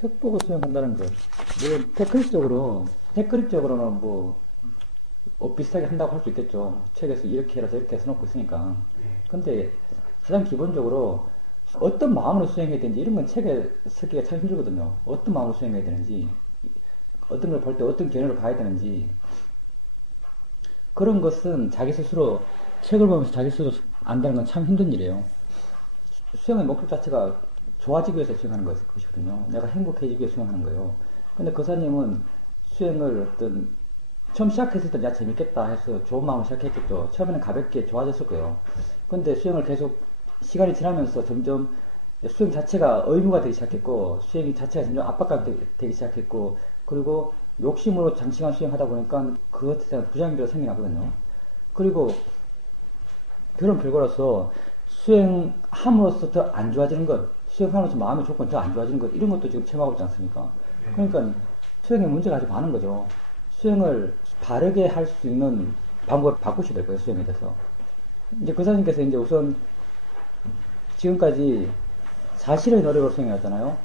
책 보고 수행한다는 거. 물론 테크닉적으로는 뭐 비슷하게 한다고 할 수 있겠죠. 책에서 이렇게 해라 저렇게 해서 놓고 있으니까. 근데 가장 기본적으로 어떤 마음으로 수행해야 되는지 이런 건 책에 쓰기가 참 힘들거든요. 어떤 마음으로 수행해야 되는지, 어떤 걸 볼 때 어떤 견해로 봐야 되는지, 그런 것은 자기 스스로 책을 보면서 자기 스스로 안다는 건 참 힘든 일이에요. 수행의 목적 자체가 좋아지기 위해서 수행하는 것이거든요. 내가 행복해지기 위해 수행하는 거예요. 근데 거사님은 수행을 처음 시작했을 때 야 재밌겠다 해서 좋은 마음으로 시작했겠죠. 처음에는 가볍게 좋아졌을 거예요. 근데 수행을 계속 시간이 지나면서 점점 수행 자체가 의무가 되기 시작했고, 수행 자체가 점점 압박감이 되기 시작했고, 그리고 욕심으로 장시간 수행하다 보니까 그것에 대한 부작용이 생겨나거든요. 그리고 그런 결과로서 수행함으로써 더 안 좋아지는 것, 수행함으로써 마음의 조건이 더 안 좋아지는 것, 이런 것도 지금 체험하고 있지 않습니까? 그러니까 수행의 문제가 아주 많은 거죠. 수행을 바르게 할 수 있는 방법을 바꾸셔야 될 거예요, 수행에 대해서. 이제 교사님께서 이제 우선 지금까지 자신의 노력으로 수행해왔잖아요.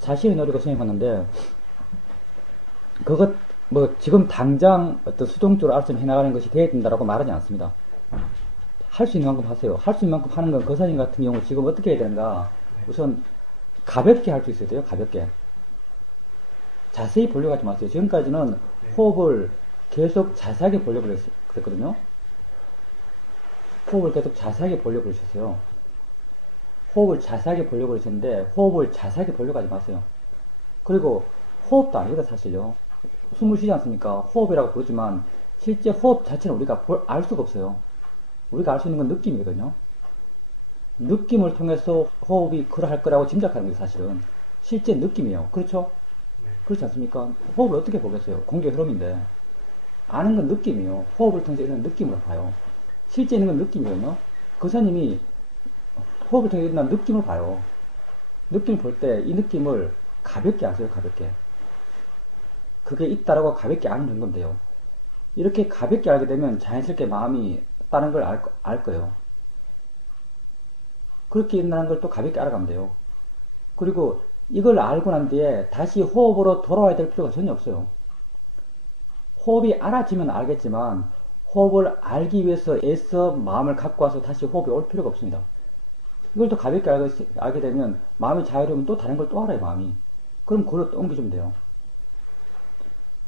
자신의 노력으로 수행하는데, 그것, 뭐, 지금 당장 어떤 수동적으로 알아서 해나가는 것이 되어야 된다라고 말하지 않습니다. 할 수 있는 만큼 하세요. 할 수 있는 만큼 하는 건 거사님 같은 경우 지금 어떻게 해야 되는가? 우선 가볍게 할 수 있어야 돼요. 가볍게. 자세히 보려고 하지 마세요. 지금까지는 호흡을 계속 자세하게 보려고 그랬거든요. 호흡을 계속 자세하게 보려고 그러셨어요. 호흡을 자세하게 보려고 그러셨는데 호흡을 자세하게 보려고 하지 마세요. 그리고 호흡도 아니다 사실요. 숨을 쉬지 않습니까? 호흡이라고 부르지만 실제 호흡 자체는 우리가 알 수가 없어요. 우리가 알 수 있는 건 느낌이거든요. 느낌을 통해서 호흡이 그러할 거라고 짐작하는 거예요, 사실은. 실제 느낌이에요. 그렇죠? 그렇지 않습니까? 호흡을 어떻게 보겠어요? 공기의 흐름인데. 아는 건 느낌이에요. 호흡을 통해서 이런 느낌으로 봐요. 실제 있는 건 느낌이거든요. 거사님이 호흡을 통해서 일어난 느낌을 봐요. 느낌을 볼 때 이 느낌을 가볍게 아세요, 가볍게. 그게 있다라고 가볍게 아는 정도면 돼요. 이렇게 가볍게 알게 되면 자연스럽게 마음이 다른 걸 알 거예요. 그렇게 일어나는 걸 또 가볍게 알아가면 돼요. 그리고 이걸 알고 난 뒤에 다시 호흡으로 돌아와야 될 필요가 전혀 없어요. 호흡이 알아지면 알겠지만 호흡을 알기 위해서 애써 마음을 갖고 와서 다시 호흡이 올 필요가 없습니다. 이걸 또 가볍게 알게 되면 마음이 자유로우면 또 다른 걸 또 알아요, 마음이. 그럼 그걸 또 옮겨주면 돼요.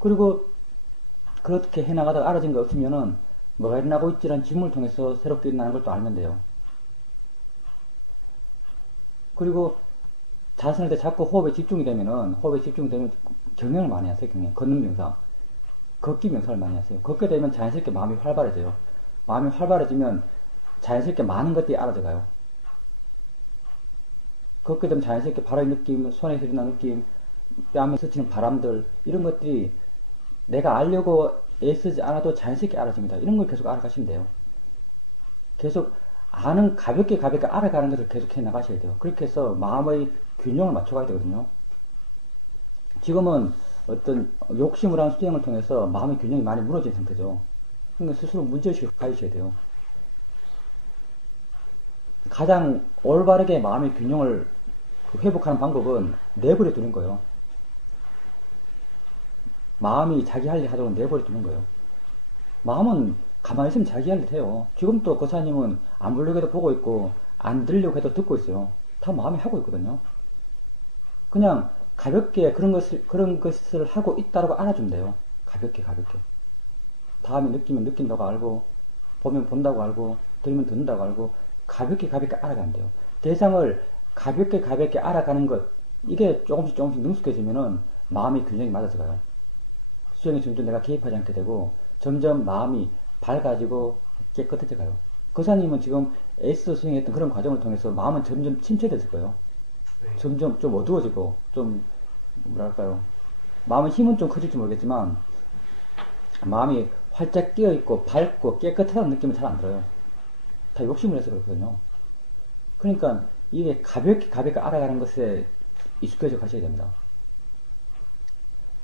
그리고 그렇게 해나가다가 알아진 게 없으면은 뭐가 일어나고 있지라는 질문을 통해서 새롭게 일어나는 걸 또 알면 돼요. 그리고 자선할 때 자꾸 호흡에 집중이 되면 경영을 많이 하세요, 경영. 걷는 명상. 걷기 명상을 많이 하세요. 걷게 되면 자연스럽게 마음이 활발해져요. 마음이 활발해지면 자연스럽게 많은 것들이 알아져가요. 걷게 되면 자연스럽게 바람의 느낌, 손에 흐르는 느낌, 뺨에 스치는 바람들, 이런 것들이 내가 알려고 애쓰지 않아도 자연스럽게 알아집니다. 이런 걸 계속 알아가시면 돼요. 계속 가볍게 알아가는 것을 계속 해 나가셔야 돼요. 그렇게 해서 마음의 균형을 맞춰가야 되거든요. 지금은 어떤 욕심을 한 수행을 통해서 마음의 균형이 많이 무너진 상태죠. 그러니까 스스로 문제의식을 가지셔야 돼요. 가장 올바르게 마음의 균형을 회복하는 방법은 내버려 두는 거예요. 마음이 자기 할 일 하도록 내버려 두는 거예요. 마음은 가만히 있으면 자기 할 일 해요. 지금 또 거사님은 안 보려고 해도 보고 있고 안 들으려고 해도 듣고 있어요. 다 마음이 하고 있거든요. 그냥 가볍게 그런 것을 하고 있다고 알아주면 돼요. 가볍게. 다음에 느끼면 느낀다고 알고, 보면 본다고 알고, 들으면 듣는다고 알고, 가볍게 알아가면 돼요. 대상을 가볍게 알아가는 것, 이게 조금씩 능숙해지면은 마음의 균형이 맞아져 가요. 수행에 점점 내가 개입하지 않게 되고, 점점 마음이 밝아지고 깨끗해져 가요. 거사님은 지금 에이스 수행했던 그런 과정을 통해서 마음은 점점 침체됐을 거예요. 점점 좀 어두워지고, 좀, 뭐랄까요. 마음의 힘은 좀 커질지 모르겠지만, 마음이 활짝 끼어있고, 밝고, 깨끗하다는 느낌은 잘 안 들어요. 다 욕심을 해서 그렇거든요. 그러니까, 이게 가볍게 알아가는 것에 익숙해져 가셔야 됩니다.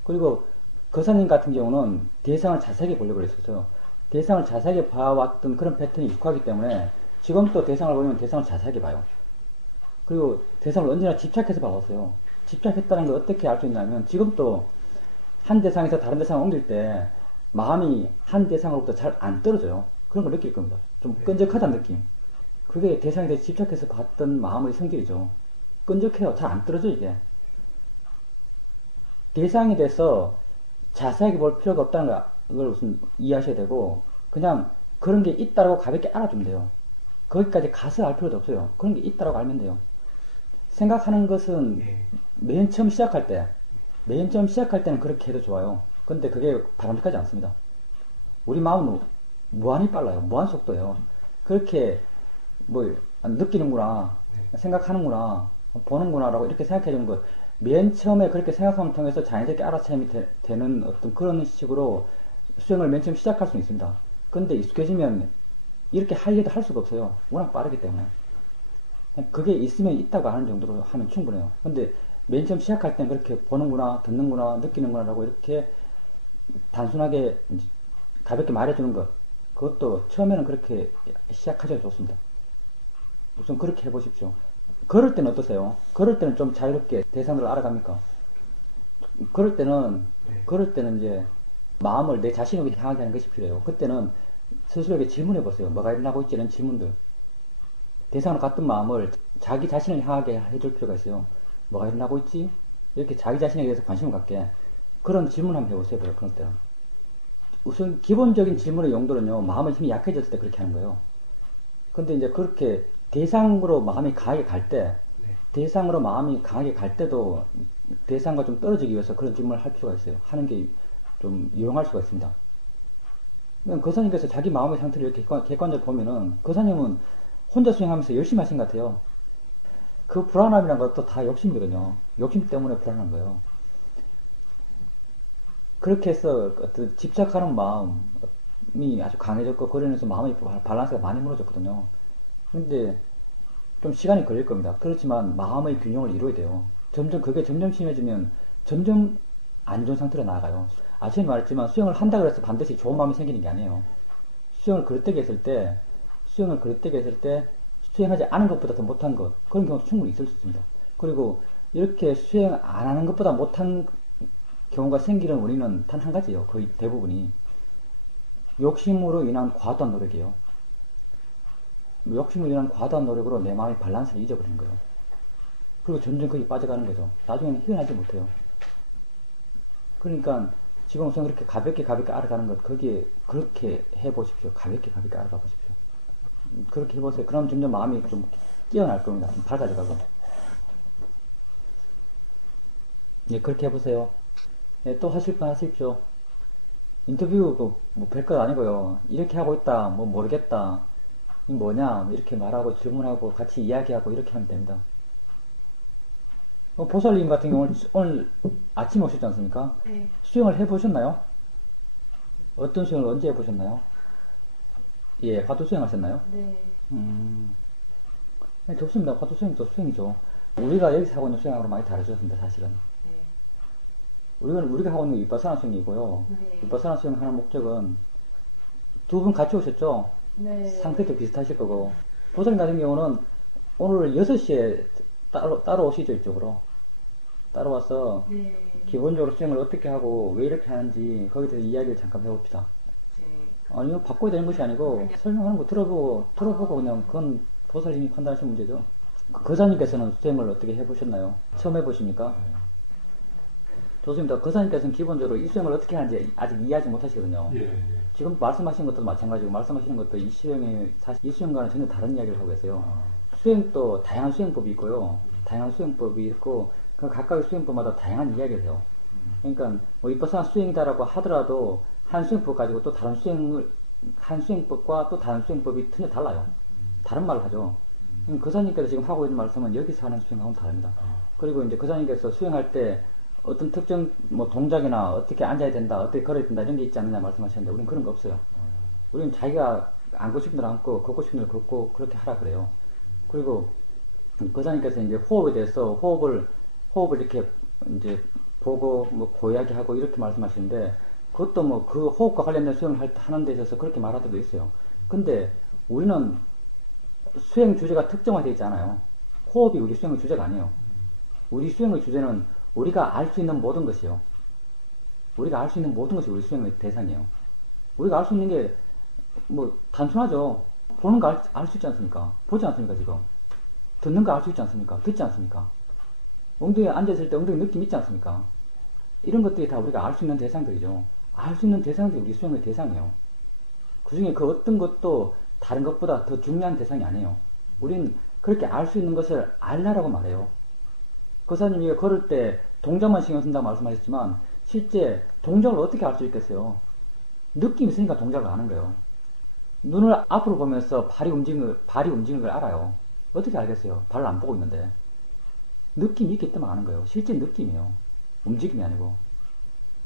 그리고, 거사님 같은 경우는 대상을 자세하게 보려고 그랬었죠. 대상을 자세하게 봐왔던 그런 패턴이 익숙하기 때문에, 지금 또 대상을 보면 대상을 자세하게 봐요. 그리고 대상을 언제나 집착해서 봐왔어요. 집착했다는 걸 어떻게 알 수 있냐면 지금 또 한 대상에서 다른 대상을 옮길 때 마음이 한 대상으로부터 잘 안 떨어져요. 그런 걸 느낄 겁니다. 좀 끈적하다는 느낌. 그게 대상에 대해 집착해서 봤던 마음의 성질이죠. 끈적해요. 잘 안 떨어져 이게. 대상에 대해서 자세하게 볼 필요가 없다는 걸 우선 이해하셔야 되고 그냥 그런 게 있다라고 가볍게 알아주면 돼요. 거기까지 가서 알 필요도 없어요. 그런 게 있다라고 알면 돼요. 생각하는 것은 맨 처음 시작할 때는 그렇게 해도 좋아요. 근데 그게 바람직하지 않습니다. 우리 마음은 무한히 빨라요. 무한 속도예요. 그렇게 뭐 느끼는구나, 생각하는구나, 보는구나라고 이렇게 생각해 주는 것. 맨 처음에 그렇게 생각함을 통해서 자연스럽게 알아차림이 되는 어떤 그런 식으로 수행을 맨 처음 시작할 수 있습니다. 근데 익숙해지면 이렇게 하려도 할 수가 없어요. 워낙 빠르기 때문에. 그게 있으면 있다고 하는 정도로 하면 충분해요. 근데 맨 처음 시작할 땐 그렇게 보는구나, 듣는구나, 느끼는구나라고 이렇게 단순하게 가볍게 말해주는 것. 그것도 처음에는 그렇게 시작하셔도 좋습니다. 우선 그렇게 해보십시오. 걸을 때는 어떠세요? 걸을 때는 좀 자유롭게 대상들을 알아갑니까? 걸을 때는 이제 마음을 내 자신에게 향하게 하는 것이 필요해요. 그때는 스스로에게 질문해 보세요. 뭐가 일어나고 있지? 이런 질문들. 대상으로 같은 마음을 자기 자신을 향하게 해줄 필요가 있어요. 뭐가 일어나고 있지? 이렇게 자기 자신에 대해서 관심을 갖게. 그런 질문 한번 해보세요. 그럴 때는. 우선 기본적인 질문의 용도는요. 마음의 힘이 약해졌을 때 그렇게 하는 거예요. 근데 이제 그렇게 대상으로 마음이 강하게 갈 때, 대상으로 마음이 강하게 갈 때도 대상과 좀 떨어지기 위해서 그런 질문을 할 필요가 있어요. 하는 게 좀 유용할 수가 있습니다. 거사님께서 자기 마음의 상태를 이렇게 객관적으로 보면은 거사님은 혼자 수행하면서 열심히 하신 것 같아요. 그 불안함이란 것도 다 욕심이거든요. 욕심 때문에 불안한 거예요. 그렇게 해서 어떤 집착하는 마음이 아주 강해졌고 그러면서 마음의 밸런스가 많이 무너졌거든요. 근데 좀 시간이 걸릴 겁니다. 그렇지만 마음의 균형을 이루어야 돼요. 그게 점점 심해지면 점점 안 좋은 상태로 나아가요. 아침에 말했지만 수영을 한다고 해서 반드시 좋은 마음이 생기는 게 아니에요. 수영을 그릇되게 했을 때 수행하지 않은 것보다 더 못한 것, 그런 경우도 충분히 있을 수 있습니다. 그리고 이렇게 수행 안 하는 것보다 못한 경우가 생기는 원인은 단 한 가지예요. 거의 대부분이. 욕심으로 인한 과도한 노력이에요. 욕심으로 인한 과도한 노력으로 내 마음의 밸런스를 잊어버리는 거예요. 그리고 점점 거기 빠져가는 거죠. 나중에는 헤어나지 못해요. 그러니까 지금 우선 그렇게 가볍게 알아가는 것, 거기에 그렇게 해보십시오. 가볍게 알아가 보십시오. 그렇게 해보세요. 그럼 점점 마음이 좀 깨어날 겁니다. 밝아져 가고. 예, 그렇게 해보세요. 예, 또 하실 분 하십시오. 인터뷰도 뭐 별것 아니고요. 이렇게 하고 있다, 뭐 모르겠다, 이 뭐냐, 이렇게 말하고 질문하고 같이 이야기하고 이렇게 하면 됩니다. 보살님 같은 경우는 오늘 아침에 오셨지 않습니까? 네. 수영을 해보셨나요? 어떤 수영을 언제 해보셨나요? 예, 화두 수영 하셨나요? 네. 네, 좋습니다. 화두 수영도 수영이죠. 우리가 여기서 하고 있는 수영하고 많이 다르죠, 사실은. 네. 우리가 하고 있는 게 위파사나 수영이고요. 네. 위파사나 수영 하는 목적은 두 분 같이 오셨죠? 네. 상태도 비슷하실 거고. 보살님 같은 경우는 오늘 6시에 따로 오시죠, 이쪽으로. 따라와서 네. 기본적으로 수영을 어떻게 하고 왜 이렇게 하는지 거기에 대해서 이야기를 잠깐 해봅시다. 네. 아니요, 바꿔야 되는 것이 아니고 설명하는 거 들어보고 그냥 그건 보살님이 판단하시는 문제죠. 거사님께서는 수행을 어떻게 해보셨나요? 처음 해보십니까? 좋습니다. 거사님께서는 기본적으로 이 수행을 어떻게 하는지 아직 이해하지 못하시거든요. 지금 말씀하신 것도 마찬가지고 말씀하시는 것도 이 수행이 사실 이 수행과는 전혀 다른 이야기를 하고 계세요. 수행도 다양한 수행법이 있고요. 다양한 수행법이 있고 그 각각의 수행법마다 다양한 이야기를 해요. 그러니까 뭐 이빠사나 수행이다라고 하더라도 한 수행법 가지고 또 한 수행법과 또 다른 수행법이 전혀 달라요. 다른 말을 하죠. 거사님께서 지금 하고 있는 말씀은 여기서 하는 수행하고는 다릅니다. 그리고 이제 거사님께서 수행할 때 어떤 특정 뭐 동작이나 어떻게 앉아야 된다, 어떻게 걸어야 된다 이런 게 있지 않느냐 말씀하셨는데 우리는 그런 거 없어요. 우리는 자기가 앉고 싶은 대로 앉고 걷고 싶은 대로 걷고 그렇게 하라 그래요. 그리고 거사님께서 이제 호흡에 대해서 호흡을 이렇게 이제 보고 뭐 고야기 하고 이렇게 말씀하시는데 그것도 뭐 그 호흡과 관련된 수행을 하는 데 있어서 그렇게 말할 때도 있어요. 근데 우리는 수행 주제가 특정화되어 있지 않아요. 호흡이 우리 수행의 주제가 아니에요. 우리 수행의 주제는 우리가 알 수 있는 모든 것이요. 우리가 알 수 있는 모든 것이 우리 수행의 대상이에요. 우리가 알 수 있는 게 뭐 단순하죠. 보는 거 알 수 있지 않습니까? 보지 않습니까 지금? 듣는 거 알 수 있지 않습니까? 듣지 않습니까? 엉덩이에 앉아있을 때 엉덩이 느낌 있지 않습니까? 이런 것들이 다 우리가 알 수 있는 대상들이죠. 알 수 있는 대상들이 우리 수행의 대상이에요. 그 중에 그 어떤 것도 다른 것보다 더 중요한 대상이 아니에요. 우린 그렇게 알 수 있는 것을 알라라고 말해요. 거사님이 걸을 때 동작만 신경 쓴다고 말씀하셨지만 실제 동작을 어떻게 알 수 있겠어요? 느낌이 있으니까 동작을 아는 거예요. 눈을 앞으로 보면서 발이 움직이는 걸 알아요. 어떻게 알겠어요? 발을 안 보고 있는데. 느낌이 있기 때문에 아는 거예요. 실제 느낌이에요. 움직임이 아니고.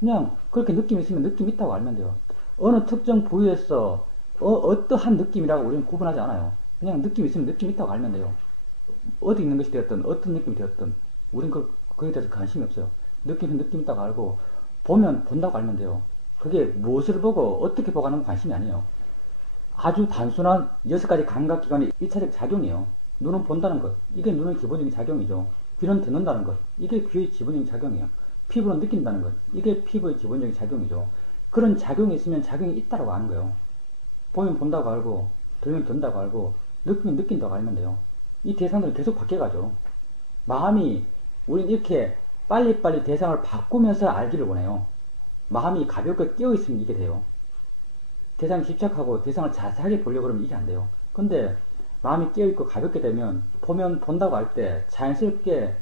그냥 그렇게 느낌이 있으면 느낌이 있다고 알면 돼요. 어느 특정 부위에서 어떠한 느낌이라고 우리는 구분하지 않아요. 그냥 느낌이 있으면 느낌이 있다고 알면 돼요. 어디 있는 것이 되었든 어떤 느낌이 되었든 우린 거기에 대해서 관심이 없어요. 느낌은 느낌 있다고 알고 보면 본다고 알면 돼요. 그게 무엇을 보고 어떻게 보고 하는 관심이 아니에요. 아주 단순한 6가지 감각기관의 1차적 작용이에요. 눈은 본다는 것. 이게 눈의 기본적인 작용이죠. 귀는 듣는다는 것. 이게 귀의 기본적인 작용이에요. 피부는 느낀다는 것. 이게 피부의 기본적인 작용이죠. 그런 작용이 있으면 작용이 있다고 아는 거예요. 보면 본다고 알고, 들으면 듣는다고 알고, 느끼면 느낀다고 알면 돼요. 이 대상들은 계속 바뀌어가죠. 마음이, 우린 이렇게 빨리빨리 대상을 바꾸면서 알기를 원해요. 마음이 가볍게 끼어있으면 이게 돼요. 대상에 집착하고 대상을 자세하게 보려고 그러면 이게 안 돼요. 근데 마음이 깨어있고 가볍게 되면 보면 본다고 할 때 자연스럽게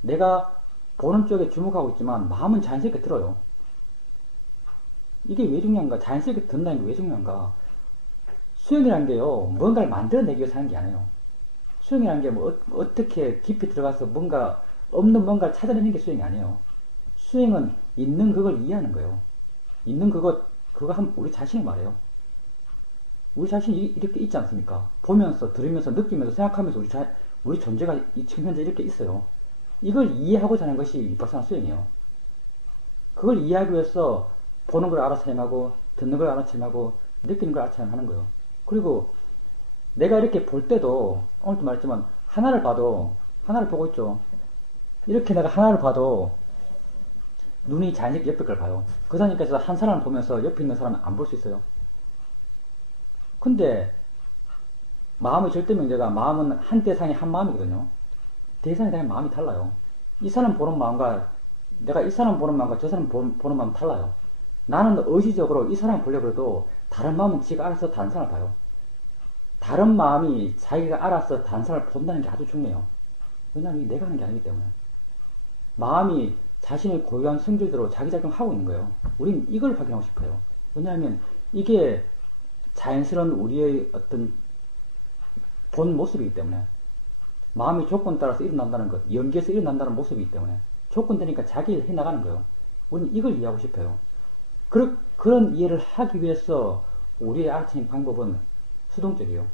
내가 보는 쪽에 주목하고 있지만 마음은 자연스럽게 들어요. 이게 왜 중요한가? 자연스럽게 듣는다는 게 왜 중요한가? 수행이라는 게요, 뭔가를 만들어내기 위해서 하는 게 아니에요. 수행이라는 게 뭐 어떻게 깊이 들어가서 뭔가 없는 뭔가를 찾아내는 게 수행이 아니에요. 수행은 있는 그걸 이해하는 거예요. 있는 그거 우리 자신을 말해요. 우리 자신이 이렇게 있지 않습니까? 보면서, 들으면서, 느끼면서, 생각하면서 우리 존재가 지금 현재 이렇게 있어요. 이걸 이해하고자 하는 것이 위파사나 수행이에요. 그걸 이해하기 위해서 보는 걸 알아차림하고, 듣는 걸 알아차림하고, 느끼는 걸 알아차림하는 거예요. 그리고 내가 이렇게 볼 때도, 오늘도 말했지만, 하나를 보고 있죠. 이렇게 내가 하나를 봐도, 눈이 자연스럽게 옆에 걸 봐요. 거사님께서 한 사람을 보면서 옆에 있는 사람은 안 볼 수 있어요. 근데 마음의 절대명제가 마음은 한 대상이 한 마음이거든요. 대상에 대한 마음이 달라요. 이 사람 보는 마음과 내가 이 사람 보는 마음과 저 사람 보는 마음은 달라요. 나는 의지적으로 이 사람 보려고 해도 다른 마음은 지가 알아서 다른 사람을 봐요. 다른 마음이 자기가 알아서 다른 사람을 본다는 게 아주 중요해요. 왜냐하면 이게 내가 하는 게 아니기 때문에. 마음이 자신의 고유한 성질대로 자기 작용하고 있는 거예요. 우린 이걸 확인하고 싶어요. 왜냐하면 이게 자연스러운 우리의 어떤 본 모습이기 때문에 마음이 조건 따라서 일어난다는 것, 연기에서 일어난다는 모습이기 때문에 조건 되니까 자기 일 해나가는 거예요. 우리는 이걸 이해하고 싶어요. 그런 이해를 하기 위해서 우리의 알아채는 방법은 수동적이에요.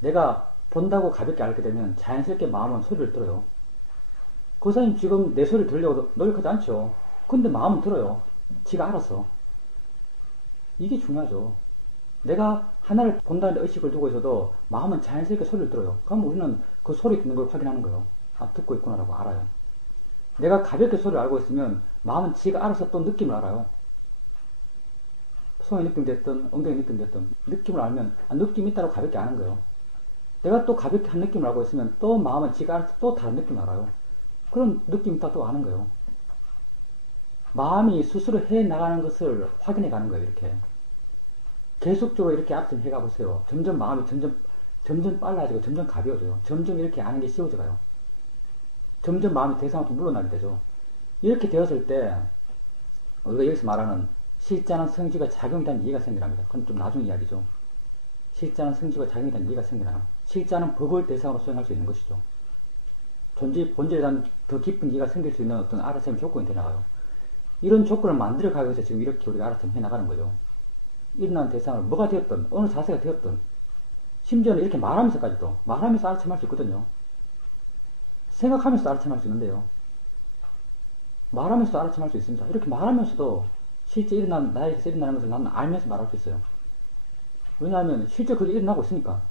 내가 본다고 가볍게 알게 되면 자연스럽게 마음은 소리를 들어요. 그 사람이 지금 내 소리를 들으려고 노력하지 않죠. 근데 마음은 들어요. 지가 알아서. 이게 중요하죠. 내가 하나를 본다는 의식을 두고 있어도 마음은 자연스럽게 소리를 들어요. 그럼 우리는 그 소리 듣는 걸 확인하는 거예요. 아, 듣고 있구나라고 알아요. 내가 가볍게 소리를 알고 있으면 마음은 지가 알아서 또 느낌을 알아요. 손의 느낌 됐든 엉덩이 느낌 됐든 느낌을 알면 느낌이 있다고 가볍게 아는 거예요. 내가 또 가볍게 한 느낌을 알고 있으면 또 마음은 지가 알아서 또 다른 느낌을 알아요. 그런 느낌이 있다 또 아는 거예요. 마음이 스스로 해나가는 것을 확인해 가는 거예요. 이렇게 계속적으로 이렇게 앞서 해가 보세요. 점점 마음이 점점 빨라지고 점점 가벼워져요. 점점 이렇게 아는 게 쉬워져 가요. 점점 마음이 대상으로 물러나게 되죠. 이렇게 되었을 때 우리가 여기서 말하는 실제하는 성질과 작용에 대한 이해가 생겨납니다. 그건 좀 나중 이야기죠. 실제하는 성질과 작용에 대한 이해가 생겨나요. 실제하는 법을 대상으로 수행할 수 있는 것이죠. 존재의 본질에 대한 더 깊은 이해가 생길 수 있는 어떤 알아차림 조건이 되나가요. 이런 조건을 만들어가기 위해서 지금 이렇게 우리가 알아차림 해나가는 거죠. 일어나는 대상을 뭐가 되었든 어느 자세가 되었든 심지어는 이렇게 말하면서까지도 말하면서 알아차림할 수 있거든요. 생각하면서 알아차림할 수 있는데요. 말하면서도 알아차림할 수 있습니다. 이렇게 말하면서도 실제 나에게서 일어나는 것을 나는 알면서 말할 수 있어요. 왜냐하면 실제 그게 일어나고 있으니까.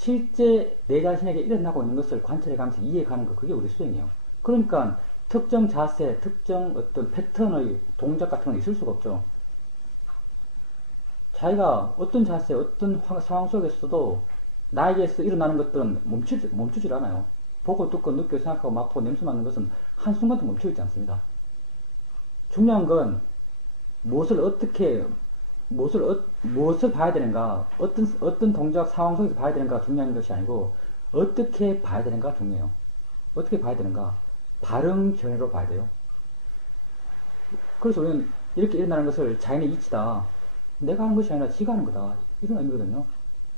실제 내 자신에게 일어나고 있는 것을 관찰해가면서 이해가는 거, 그게 우리 수행이에요. 그러니까 특정 자세, 특정 어떤 패턴의 동작 같은 건 있을 수가 없죠. 자기가 어떤 자세, 어떤 상황 속에서도 나에게서 일어나는 것들은 멈추질 않아요. 보고 듣고 느끼고 생각하고 맡고 냄새 맡는 것은 한순간도 멈춰있지 않습니다. 중요한 건 무엇을 봐야 되는가, 어떤 동작 상황 속에서 봐야 되는가 중요한 것이 아니고, 어떻게 봐야 되는가 중요해요. 어떻게 봐야 되는가? 바른 견해로 봐야 돼요. 그래서 우리는 이렇게 일어나는 것을 자연의 이치다. 내가 하는 것이 아니라 지가 하는 거다. 이런 의미거든요.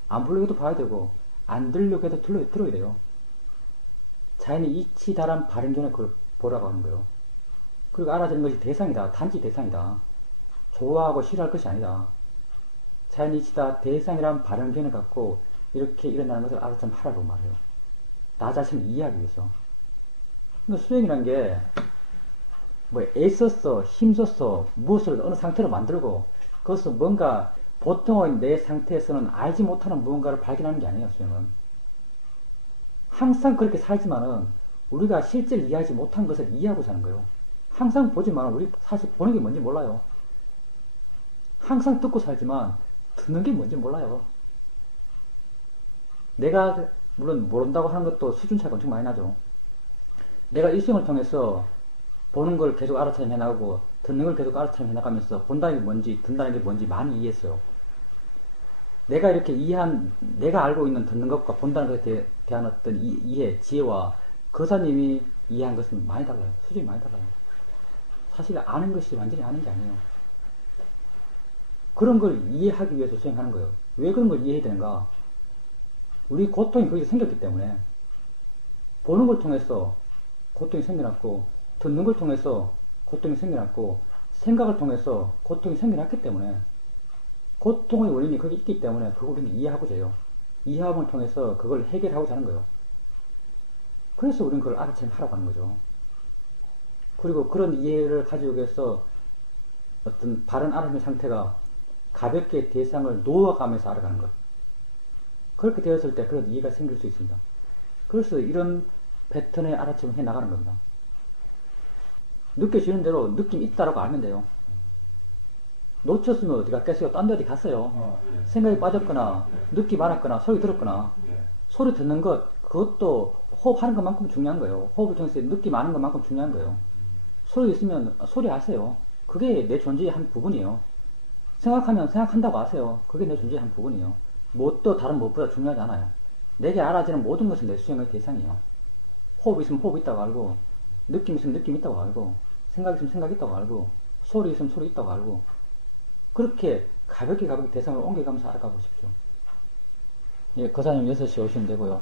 안 보려고 해도 봐야 되고, 안 들으려고 해도 들어야 돼요. 자연의 이치다란 바른 견해 그걸 보라고 하는 거예요. 그리고 알아주는 것이 대상이다. 단지 대상이다. 좋아하고 싫어할 것이 아니다. 자연의 이치다. 대상이란 바른 견해 갖고 이렇게 일어나는 것을 알아서 하라고 말해요. 나 자신을 이해하기 위해서. 수행이란 게, 애썼어, 힘썼어, 무엇을 어느 상태로 만들고, 그것을 뭔가, 보통의 내 상태에서는 알지 못하는 무언가를 발견하는 게 아니에요, 수행은. 항상 그렇게 살지만은, 우리가 실제로 이해하지 못한 것을 이해하고 사는 거예요. 항상 보지만, 우리 사실 보는 게 뭔지 몰라요. 항상 듣고 살지만, 듣는 게 뭔지 몰라요. 내가, 물론 모른다고 하는 것도 수준 차이가 엄청 많이 나죠. 내가 일생을 통해서 보는 걸 계속 알아차림 해나가고 듣는 걸 계속 알아차림 해나가면서 본다는 게 뭔지 듣는다는 게 뭔지 많이 이해했어요. 내가 이렇게 내가 알고 있는 듣는 것과 본다는 것에 대한 어떤 이해, 지혜와 거사님이 이해한 것은 많이 달라요. 수준이 많이 달라요. 사실 아는 것이 완전히 아는 게 아니에요. 그런 걸 이해하기 위해서 수행하는 거예요. 왜 그런 걸 이해해야 되는가? 우리 고통이 거기서 생겼기 때문에 보는 걸 통해서 고통이 생겨났고, 듣는 걸 통해서 고통이 생겨났고, 생각을 통해서 고통이 생겨났기 때문에, 고통의 원인이 거기 있기 때문에 그걸 우리는 이해하고 자요. 이해함을 통해서 그걸 해결하고 자는 거예요. 그래서 우리는 그걸 알아차림 하라고 하는 거죠. 그리고 그런 이해를 가지고 해서 어떤 바른 알아차림 상태가 가볍게 대상을 놓아가면서 알아가는 것. 그렇게 되었을 때 그런 이해가 생길 수 있습니다. 그래서 이런 패턴의 알아차림을 해 나가는 겁니다. 느껴지는 대로 느낌 있다라고 알면 돼요. 놓쳤으면 어디 갔겠어요? 딴 데 어디 갔어요. 예. 생각이 빠졌거나, 느낌 많았거나, 소리 들었거나, 예. 소리 듣는 것, 그것도 호흡하는 것만큼 중요한 거예요. 호흡을 통해서 느낌 많은 것만큼 중요한 거예요. 소리 있으면 소리 아세요. 그게 내 존재의 한 부분이에요. 생각하면 생각한다고 아세요. 그게 내 존재의 한 부분이에요. 무엇도 다른 무엇보다 중요하지 않아요. 내게 알아지는 모든 것은 내 수행의 대상이에요. 호흡 있으면 호흡 있다고 알고, 느낌 있으면 느낌 있다고 알고, 생각 있으면 생각 있다고 알고, 소리 있으면 소리 있다고 알고, 그렇게 가볍게 대상을 옮겨가면서 알아가 보십시오. 예, 거사님 6시 오시면 되고요.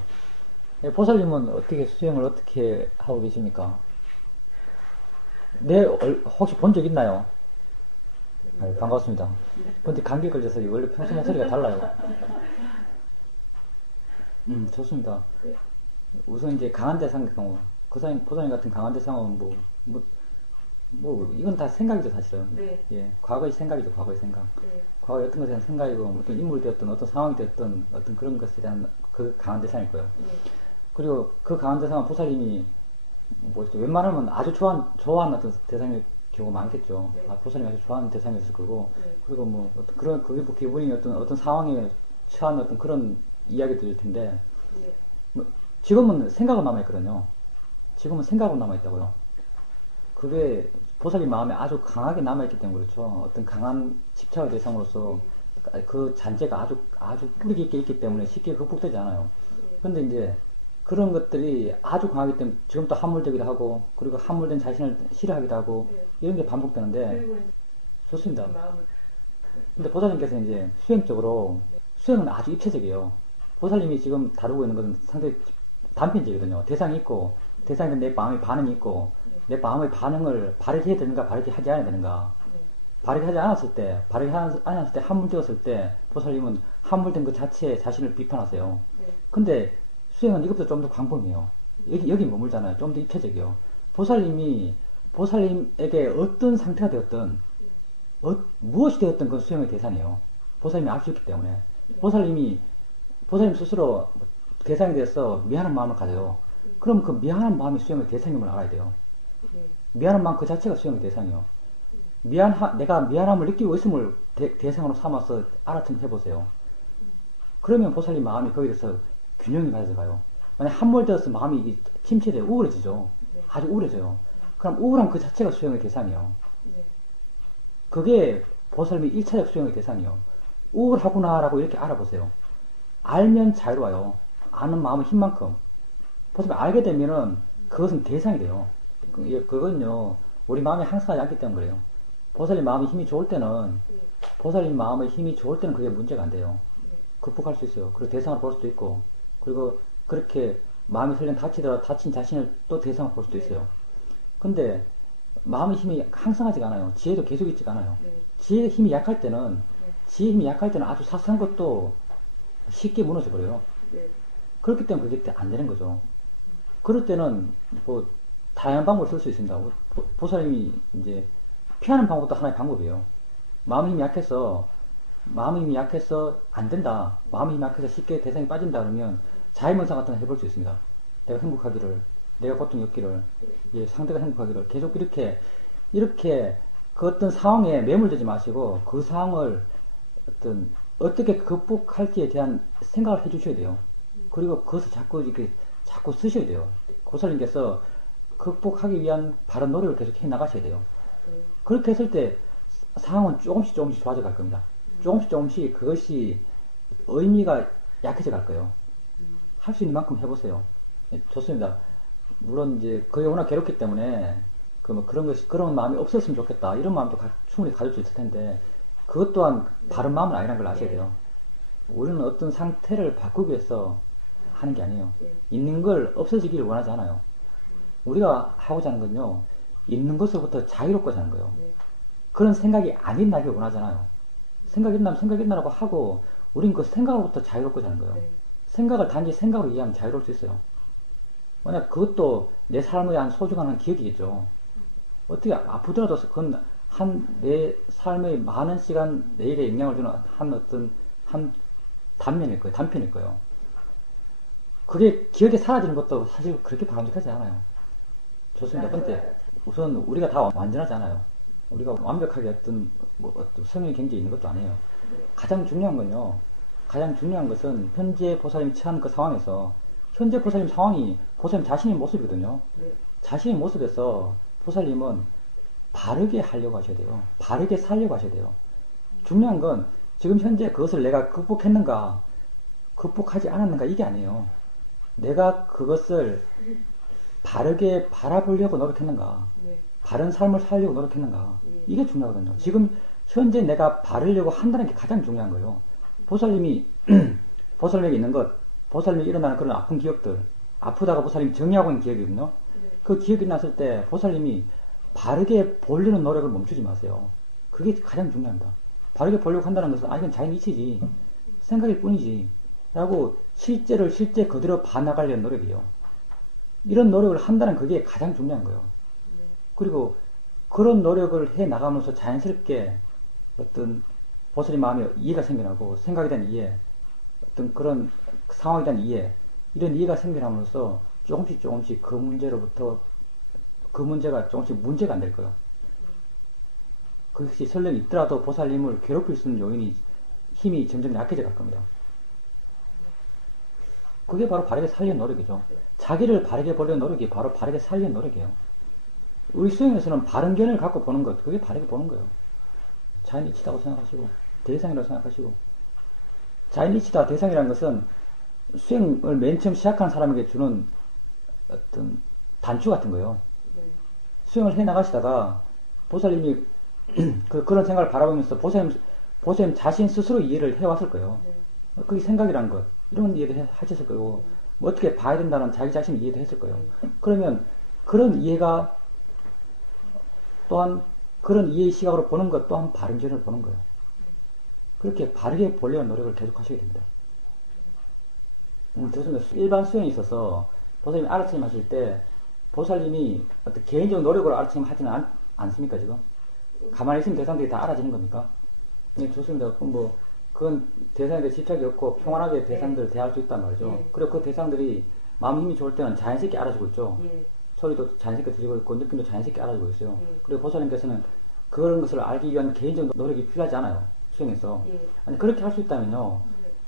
예, 보살님은 수행을 어떻게 하고 계십니까? 혹시 본 적 있나요? 네, 반갑습니다. 근데 감기 걸려서 원래 평소 목소리가 달라요. 좋습니다. 우선 이제 강한 대상의 경우, 보살님 같은 강한 대상은 이건 다 생각이죠, 사실은. 네. 예, 과거의 생각이죠, 과거의 생각. 네. 과거의 어떤 것에 대한 생각이고, 어떤 인물이 되었던, 어떤 상황이 되었던, 어떤 그런 것에 대한 그 강한 대상일 거예요. 네. 그리고 그 강한 대상은 보살님이, 웬만하면 아주 좋아하는 어떤 대상일 경우가 많겠죠. 네. 보살님이 아주 좋아하는 대상이었을 거고, 네. 그리고 그게 기분이 어떤 상황에 처한 어떤 그런 이야기들일 텐데, 네. 지금은 생각은 남아있거든요. 지금은 생각은 남아있다고요. 그게 보살님 마음에 아주 강하게 남아있기 때문에 그렇죠. 어떤 강한 집착의 대상으로서 그 잔재가 아주 뿌리 깊게 있기 때문에 쉽게 극복되지 않아요. 근데 이제 그런 것들이 아주 강하기 때문에 지금 또 함몰되기도 하고, 그리고 함몰된 자신을 싫어하기도 하고, 이런 게 반복되는데, 좋습니다. 근데 보살님께서 이제 수행은 아주 입체적이에요. 보살님이 지금 다루고 있는 것은 상당히 단편적이거든요. 대상이 있고, 대상에 내 마음의 반응이 있고, 내 마음의 반응을 바르게 해야 되는가, 바르게 하지 않아야 되는가. 바르게 하지 않았을 때, 함몰되었을 때, 보살님은 함몰된 그 자체에 자신을 비판하세요. 근데 수행은 이것보다 좀 더 광범위해요. 여기 머물잖아요. 좀 더 입체적이에요. 보살님에게 어떤 상태가 되었든, 무엇이 되었든 그 수행의 대상이에요. 보살님이 알 수 있기 때문에. 보살님 스스로 대상이 돼서 미안한 마음을 가져요. 그럼 그 미안한 마음이 수행의 대상임을 알아야 돼요. 미안한 마음 그 자체가 수행의 대상이요. 내가 미안함을 느끼고 있음을 대상으로 삼아서 알아차림 해보세요. 그러면 보살님 마음이 거기에 대해서 균형이 가져가요. 만약 함몰되어서 마음이 침체돼 우울해지죠. 아주 우울해져요. 그럼 우울함 그 자체가 수행의 대상이에요. 그게 보살님이 1차적 수행의 대상이에요. 우울하구나라고 이렇게 알아보세요. 알면 자유로워요. 아는 마음의 힘만큼. 보살님 알게 되면은 그것은 대상이 돼요. 그건요, 우리 마음이 항상 얇기 때문에 그래요. 보살님 마음이 힘이 좋을 때는, 보살님 마음의 힘이 좋을 때는 그게 문제가 안 돼요. 극복할 수 있어요. 그리고 대상을 볼 수도 있고, 그리고 그렇게 마음이 설령 다치더라도 다친 자신을 또 대상을 볼 수도 있어요. 근데 마음의 힘이 항상하지가 않아요. 지혜도 계속 있지가 않아요. 지혜의 힘이 약할 때는 아주 사소한 것도 쉽게 무너져 버려요. 그렇기 때문에 그게 안 되는 거죠. 그럴 때는 뭐 다양한 방법을 쓸 수 있습니다. 보살님이 이제 피하는 방법도 하나의 방법이에요. 마음의 힘이 약해서 안 된다. 마음의 힘이 약해서 쉽게 대상이 빠진다 그러면 자해명상 같은 거 해볼 수 있습니다. 내가 행복하기를, 내가 고통이 없기를, 상대가 행복하기를 계속 이렇게 그 어떤 상황에 매몰되지 마시고 그 상황을 어떻게 극복할지에 대한 생각을 해주셔야 돼요. 그리고 그것을 자꾸 쓰셔야 돼요. 고살님께서 극복하기 위한 바른 노력을 계속 해 나가셔야 돼요. 그렇게 했을 때 상황은 조금씩 좋아져 갈 겁니다. 조금씩 그것이 의미가 약해져 갈 거예요. 할 수 있는 만큼 해보세요. 좋습니다. 물론 이제 그게 워낙 괴롭기 때문에 그런 마음이 없었으면 좋겠다. 이런 마음도 충분히 가질 수 있을 텐데 그것 또한 바른 마음은 아니라는 걸 아셔야 돼요. 우리는 어떤 상태를 바꾸기 위해서 하는 게 아니에요. 있는 걸 없어지기를 원하지 않아요. 우리가 하고자 하는 건요, 있는 것으로부터 자유롭고자 하는 거예요. 그런 생각이 안 일어나길 원하잖아요. 생각이 일어나라고 하고, 우린 그 생각으로부터 자유롭고자 하는 거예요. 생각을 단지 생각으로 이해하면 자유로울 수 있어요. 만약 그것도 내 삶의 한 소중한 한 기억이겠죠. 어떻게 아프더라도 그건 내 삶의 많은 시간 내일에 영향을 주는 한 단편일 거예요. 그게 기억에 사라지는 것도 사실 그렇게 바람직하지 않아요. 좋습니다. 근데 우선 우리가 다 완전하지 않아요. 우리가 완벽하게 어떤 성의 경지에 있는 것도 아니에요. 가장 중요한 것은 현재 보살님이 처한 그 상황에서 현재 보살님 상황이 보살님 자신의 모습이거든요. 자신의 모습에서 보살님은 바르게 하려고 하셔야 돼요. 바르게 살려고 하셔야 돼요. 중요한 건 지금 현재 그것을 내가 극복했는가, 극복하지 않았는가 이게 아니에요. 내가 그것을 바르게 바라보려고 노력했는가, 바른 삶을 살려고 노력했는가 이게 중요하거든요. 지금 현재 내가 바르려고 한다는 게 가장 중요한 거예요. 보살님이 보살님에게 있는 것, 보살님이 일어나는 그런 아픈 기억들, 아프다가 보살님이 정리하고 있는 기억이거든요. 그 기억이 났을 때 보살님이 바르게 보려는 노력을 멈추지 마세요. 그게 가장 중요합니다. 바르게 보려고 한다는 것은 이건 자연 이치지, 생각일 뿐이지 라고 실제를 실제 그대로 봐나가려는 노력이에요. 이런 노력을 한다는 그게 가장 중요한 거예요. 그리고 그런 노력을 해 나가면서 자연스럽게 어떤 보살님 마음에 이해가 생겨나고 생각에 대한 이해, 어떤 그런 상황에 대한 이해, 이런 이해가 생겨나면서 조금씩 그 문제가 조금씩 문제가 안 될 거예요. 그것이 설령 있더라도 보살님을 괴롭힐 수 있는 요인이 힘이 점점 약해져 갈 겁니다. 그게 바로 바르게 살리는 노력이죠. 자기를 바르게 보려는 노력이 바로 바르게 살리는 노력이에요. 우리 수행에서는 바른 견해를 갖고 보는 것, 그게 바르게 보는 거예요. 자연 이치다고 생각하시고, 대상이라고 생각하시고. 자연 이치다, 대상이라는 것은 수행을 맨 처음 시작한 사람에게 주는 어떤 단추 같은 거예요. 수행을 해 나가시다가 보살님이 그런 생각을 바라보면서 보살님 자신 스스로 이해를 해왔을 거예요. 그게 생각이란 것, 이런 이해도 하셨을 거고, 뭐 어떻게 봐야 된다는 자기 자신을 이해도 했을 거예요. 그러면 그런 이해가 또한 그런 이해의 시각으로 보는 것 또한 바른 견해를 보는 거예요. 그렇게 바르게 보려는 노력을 계속 하셔야 됩니다. 일반 수행에 있어서 보살님이 알아차림 하실 때 보살님이 어떤 개인적 노력으로 알아차림 하지는 않습니까 지금? 가만히 있으면 대상들이 다 알아지는 겁니까? 네, 좋습니다. 그럼 그건 대상에 집착이 없고 평안하게 네. 대상들을 대할 수 있단 말이죠. 예. 그리고 그 대상들이 마음 힘이 좋을 때는 자연스럽게 알아주고 있죠. 예. 소리도 자연스럽게 들리고 있고 느낌도 자연스럽게 알아주고 있어요. 예. 그리고 보살님께서는 그런 것을 알기 위한 개인적 노력이 필요하지 않아요. 수행에서. 예. 아니 그렇게 할 수 있다면요.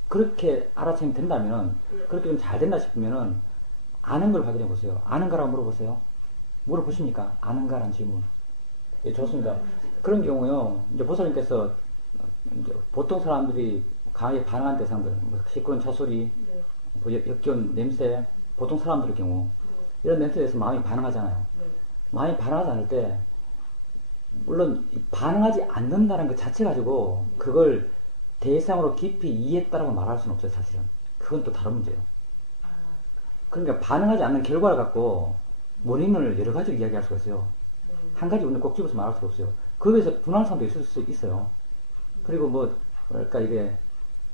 그렇게 알아채면 된다면 예. 그렇게 좀 잘 된다 싶으면은 아는 걸 확인해 보세요. 아는가라고 물어보세요. 물어보십니까? 아는가라는 질문. 예, 좋습니다. 그런 경우요. 이제 보살님께서 이제 보통 사람들이 강하게 반응한 대상들, 뭐 시끄러운 차소리, 네. 뭐 역겨운 냄새, 보통 사람들의 경우 이런 냄새에 대해서 마음이 반응하잖아요. 네. 마음이 반응하지 않을 때 물론 반응하지 않는다는 것 자체 가지고 그걸 대상으로 깊이 이해했다라고 말할 수는 없어요. 사실은 그건 또 다른 문제예요. 아, 그러니까 반응하지 않는 결과를 갖고 원인을 여러 가지로 이야기할 수가 있어요. 한 가지 원인을 꼭 집어서 말할 수가 없어요. 거기에서 분할 사람도 있을 수 있어요. 그리고 뭐랄까 이게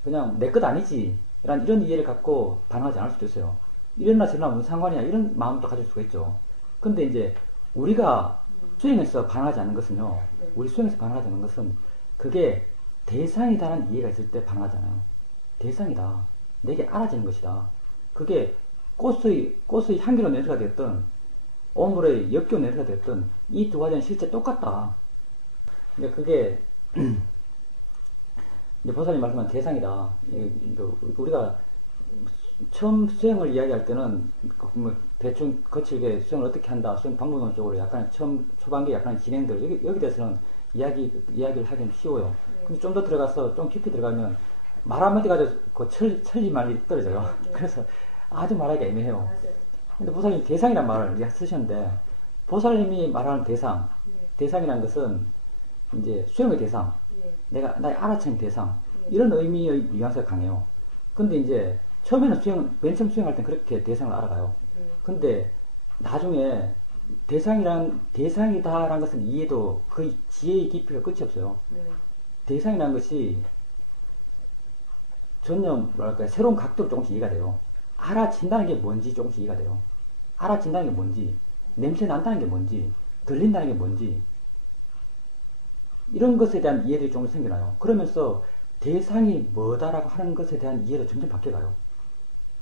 그냥 내 것 아니지 이런 이해를 갖고 반응하지 않을 수도 있어요. 이랬나 저랬나 무슨 상관이야 이런 마음도 가질 수가 있죠. 근데 이제 우리가 수행에서 반응하지 않는 것은요. 네. 우리 수행에서 반응하지 않는 것은 그게 대상이다라는 이해가 있을 때 반응하잖아요. 대상이다. 내게 알아지는 것이다. 그게 꽃의 향기로운 냄새가 되었든 오물의 역겨운 냄새가 되었든 이 두 가지는 실제 똑같다. 근데 그게 이제 보살님 말씀한 대상이다. 우리가 처음 수행을 이야기할 때는 뭐 대충 거칠게 수행을 어떻게 한다, 수행 방법론적으로 약간 처음 초반기 약간 진행들 여기 대해서는 이야기를 하기는 쉬워요. 근데 좀 더 들어가서 좀 깊이 들어가면 말 한마디 가지고 그 천리 말이 떨어져요. 네. 그래서 아주 말하기가 애매해요. 맞아요. 근데 보살님 대상이란 말을 쓰셨는데 보살님이 말하는 대상이라는 것은 이제 수행의 대상, 예. 나의 알아채는 대상 이런 의미의 뉘앙스가 강해요. 근데 이제 처음에는 맨 처음 수행할 땐 그렇게 대상을 알아가요. 예. 근데 나중에 대상이다라는 것은 이해도 거의 지혜의 깊이가 끝이 없어요. 네. 대상이라는 것이 전혀 뭐랄까 새로운 각도로 조금씩 이해가 돼요. 알아진다는 게 뭔지 조금씩 이해가 돼요. 알아진다는 게 뭔지, 냄새 난다는 게 뭔지, 들린다는 게 뭔지 이런 것에 대한 이해들이 조금 생겨나요. 그러면서 대상이 뭐다라고 하는 것에 대한 이해도 점점 바뀌어가요.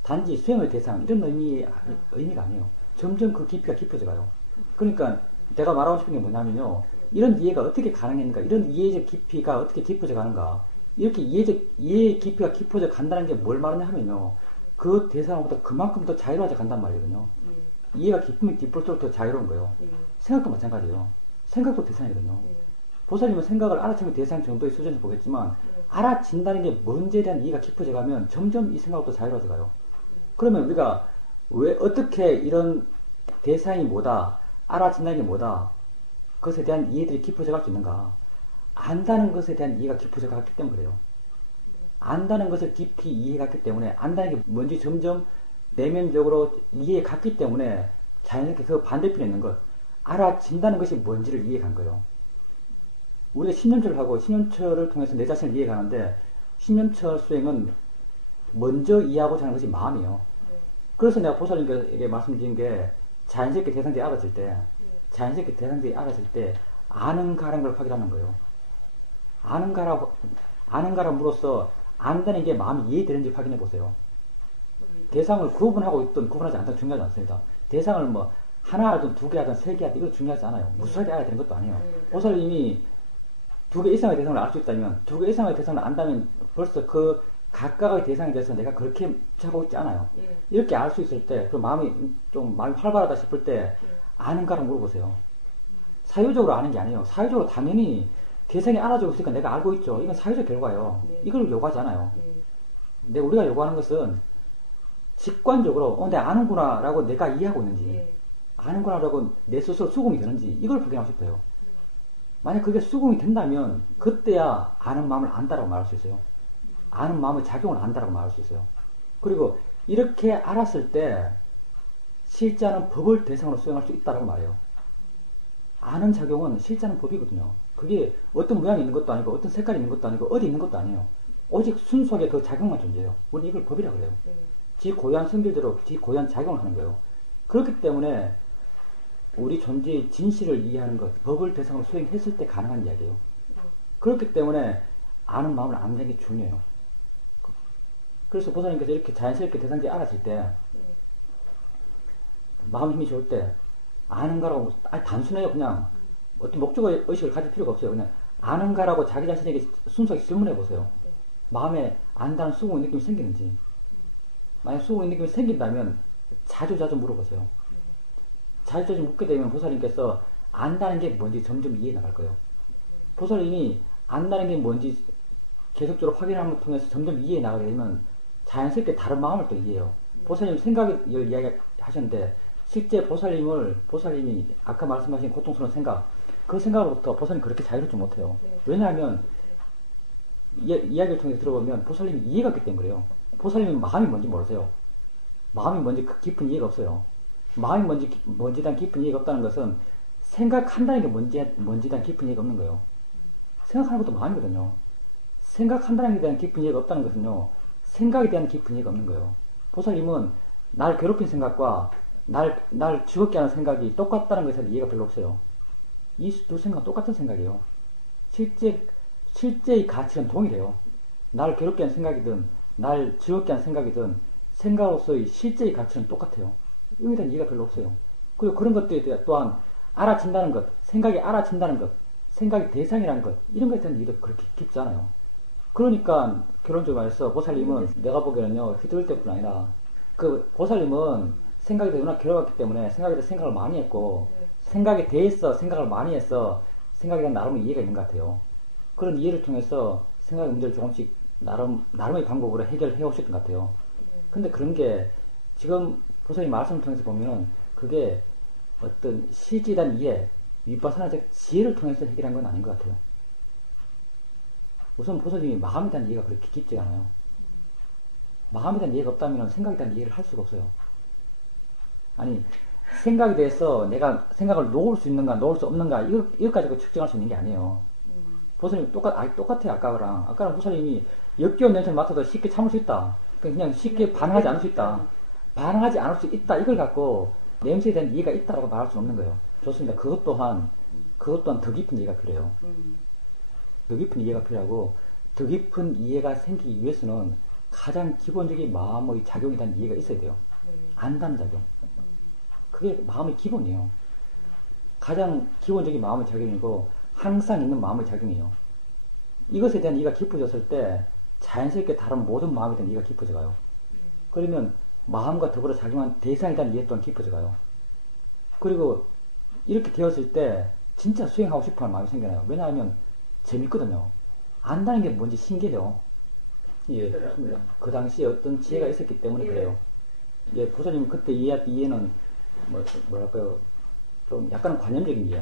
단지 수행의 대상 이런 의미가 아니에요. 점점 그 깊이가 깊어져 가요. 그러니까 내가 말하고 싶은 게 뭐냐면요. 이런 이해가 어떻게 가능했는가, 이런 이해적 깊이가 어떻게 깊어져 가는가, 이렇게 이해의 깊이가 깊어져 간다는 게 뭘 말하냐 하면요. 그 대상보다 그만큼 더 자유로워져 간단 말이거든요. 예. 이해가 깊으면 깊을수록 더 자유로운 거예요. 예. 생각도 마찬가지예요. 생각도 대상이거든요. 예. 보살님은 생각을 알아채는 대상 정도의 수준에서 보겠지만 알아진다는 게 뭔지에 대한 이해가 깊어져 가면 점점 이 생각도 자유로워져 가요. 그러면 우리가 왜 어떻게 이런 대상이 뭐다, 알아진다는 게 뭐다, 그것에 대한 이해들이 깊어져 갈 수 있는가? 안다는 것에 대한 이해가 깊어져 갔기 때문에 그래요. 안다는 것을 깊이 이해했기 때문에 안다는 게 뭔지 점점 내면적으로 이해해 갔기 때문에 자연스럽게 그 반대편에 있는 것, 알아진다는 것이 뭔지를 이해해 간 거예요. 우리가 10년철을 하고 10년철을 통해서 내 자신을 이해해 가는데 10년철 수행은 먼저 이해하고자 하는 것이 마음이에요. 네. 그래서 내가 보살님께 말씀드린 게 자연스럽게 대상들이 알아질 때, 자연스럽게 대상들이 알아질 때 아는가라는 걸 확인하는 거예요. 아는가람으로써 안다는 게 마음이 이해되는지 확인해 보세요. 대상을 구분하고 있든 구분하지 않든 중요하지 않습니다. 대상을 뭐 하나 하든 두 개 하든 세 개 하든 이거 중요하지 않아요. 무수하게 알아야 되는 것도 아니에요. 보살님이 두 개 이상의 대상을 알 수 있다면, 두 개 이상의 대상을 안다면 벌써 그 각각의 대상에 대해서 내가 그렇게 찾고 있지 않아요. 예. 이렇게 알 수 있을 때, 그 마음이 활발하다 싶을 때 예. 아는가를 물어보세요. 사유적으로 아는 게 아니에요. 사유적으로 당연히 대상이 알아주고 있으니까 내가 알고 있죠. 이건 사유적 결과예요. 네. 이걸 요구하지 않아요. 예. 근데 우리가 요구하는 것은 직관적으로 내가 아는구나 라고 내가 이해하고 있는지, 예. 아는구나 라고 내 스스로 수긍이 되는지 이걸 확인하고 싶어요. 만약 그게 수긍이 된다면 그때야 아는 마음을 안다라고 말할 수 있어요. 아는 마음의 작용을 안다라고 말할 수 있어요. 그리고 이렇게 알았을 때 실제하는 법을 대상으로 수행할 수 있다라고 말해요. 아는 작용은 실제하는 법이거든요. 그게 어떤 모양이 있는 것도 아니고 어떤 색깔이 있는 것도 아니고 어디 있는 것도 아니에요. 오직 순수하게 그 작용만 존재해요. 우리 이걸 법이라 그래요. 예. 지 고유한 성질대로 지 고유한 작용을 하는 거예요. 그렇기 때문에 우리 존재의 진실을 이해하는 것, 법을 대상으로 수행했을 때 가능한 이야기예요. 그렇기 때문에 아는 마음을 아는 게 중요해요. 그래서 보살님께서 이렇게 자연스럽게 대상자에 알아질 때, 마음 힘이 좋을 때, 아는가라고, 아니, 단순해요. 그냥 어떤 목적 의식을 가질 필요가 없어요. 그냥 아는가라고 자기 자신에게 순수하게 질문해 보세요. 마음에 안다는 수긍의 느낌이 생기는지. 만약 수긍의 느낌이 생긴다면 자주자주 물어보세요. 자주자주 묻게 되면 보살님께서 안다는 게 뭔지 점점 이해해 나갈 거예요. 보살님이 안다는 게 뭔지 계속적으로 확인함을 통해서 점점 이해해 나가게 되면 자연스럽게 다른 마음을 또 이해해요. 보살님 생각을 이야기하셨는데 실제 보살님이 아까 말씀하신 고통스러운 생각, 그 생각으로부터 보살님 그렇게 자유롭지 못해요. 왜냐하면 이야기를 통해서 들어보면 보살님이 이해가 없기 때문에 그래요. 보살님은 마음이 뭔지 모르세요. 마음이 뭔지 깊은 이해가 없어요. 마음이 뭔지에 대한 깊은 이해가 없다는 것은 생각한다는 게 뭔지에 대한 깊은 이해가 없는 거예요. 생각하는 것도 마음이거든요. 생각한다는 게 대한 깊은 이해가 없다는 것은요, 생각에 대한 깊은 이해가 없는 거예요. 보살님은 날 괴롭힌 생각과 날 죽었게 하는 생각이 똑같다는 것에 대한 이해가 별로 없어요. 이 두 생각은 똑같은 생각이에요. 실제의 가치는 동일해요. 날 괴롭게 하는 생각이든, 날 죽었게 하는 생각이든, 생각으로서의 실제의 가치는 똑같아요. 여기에 대한 이해가 별로 없어요. 그리고 그런 것들에 대해 또한 알아친다는 것, 생각이 알아친다는 것, 생각의 대상이라는 것, 이런 것에 대한 이해도 그렇게 깊지 않아요. 그러니까 결론적으로 말해서 보살님은 내가 보기에는요, 휘두를 때뿐 아니라 그 보살님은 생각에 대해 워낙 괴로웠기 때문에 생각에 대해 생각을 많이 했고 생각에 대해서 생각을 많이 해서 생각에 대한 나름의 이해가 있는 것 같아요. 그런 이해를 통해서 생각의 문제를 조금씩 나름의 방법으로 해결해 오셨던 것 같아요. 근데 그런 게 지금 보살님 말씀을 통해서 보면은 그게 어떤 실제에 대한 이해, 윗바사나적 지혜를 통해서 해결한 건 아닌 것 같아요. 우선 보살님이 마음에 대한 이해가 그렇게 깊지 않아요. 마음에 대한 이해가 없다면 생각에 대한 이해를 할 수가 없어요. 아니, 생각에 대해서 내가 생각을 놓을 수 있는가, 놓을 수 없는가, 이거 가지고 측정할 수 있는 게 아니에요. 보살님이 똑같아요, 아까랑 보살님이 역겨운 냄새를 맡아도 쉽게 참을 수 있다. 그냥 쉽게 반응하지 않을 수 있다. 반응하지 않을 수 있다. 이걸 갖고 냄새에 대한 이해가 있다라고 말할 수 없는 거예요. 좋습니다. 그것 또한 더 깊은 이해가 필요해요. 더 깊은 이해가 필요하고, 더 깊은 이해가 생기기 위해서는 가장 기본적인 마음의 작용에 대한 이해가 있어야 돼요. 안다는 작용. 그게 마음의 기본이에요. 가장 기본적인 마음의 작용이고, 항상 있는 마음의 작용이에요. 이것에 대한 이해가 깊어졌을 때, 자연스럽게 다른 모든 마음에 대한 이해가 깊어져 가요. 그러면 마음과 더불어 작용한 대상에 대한 이해 또한 깊어져 가요. 그리고 이렇게 되었을 때, 진짜 수행하고 싶어 하는 마음이 생겨나요. 왜냐하면, 재밌거든요. 안다는 게 뭔지 신기해요. 예, 그렇습니다. 그 당시에 어떤 지혜가 있었기 때문에 그래요. 예, 보살님 그때 이해는, 뭐랄까요, 좀 약간은 관념적인 이해.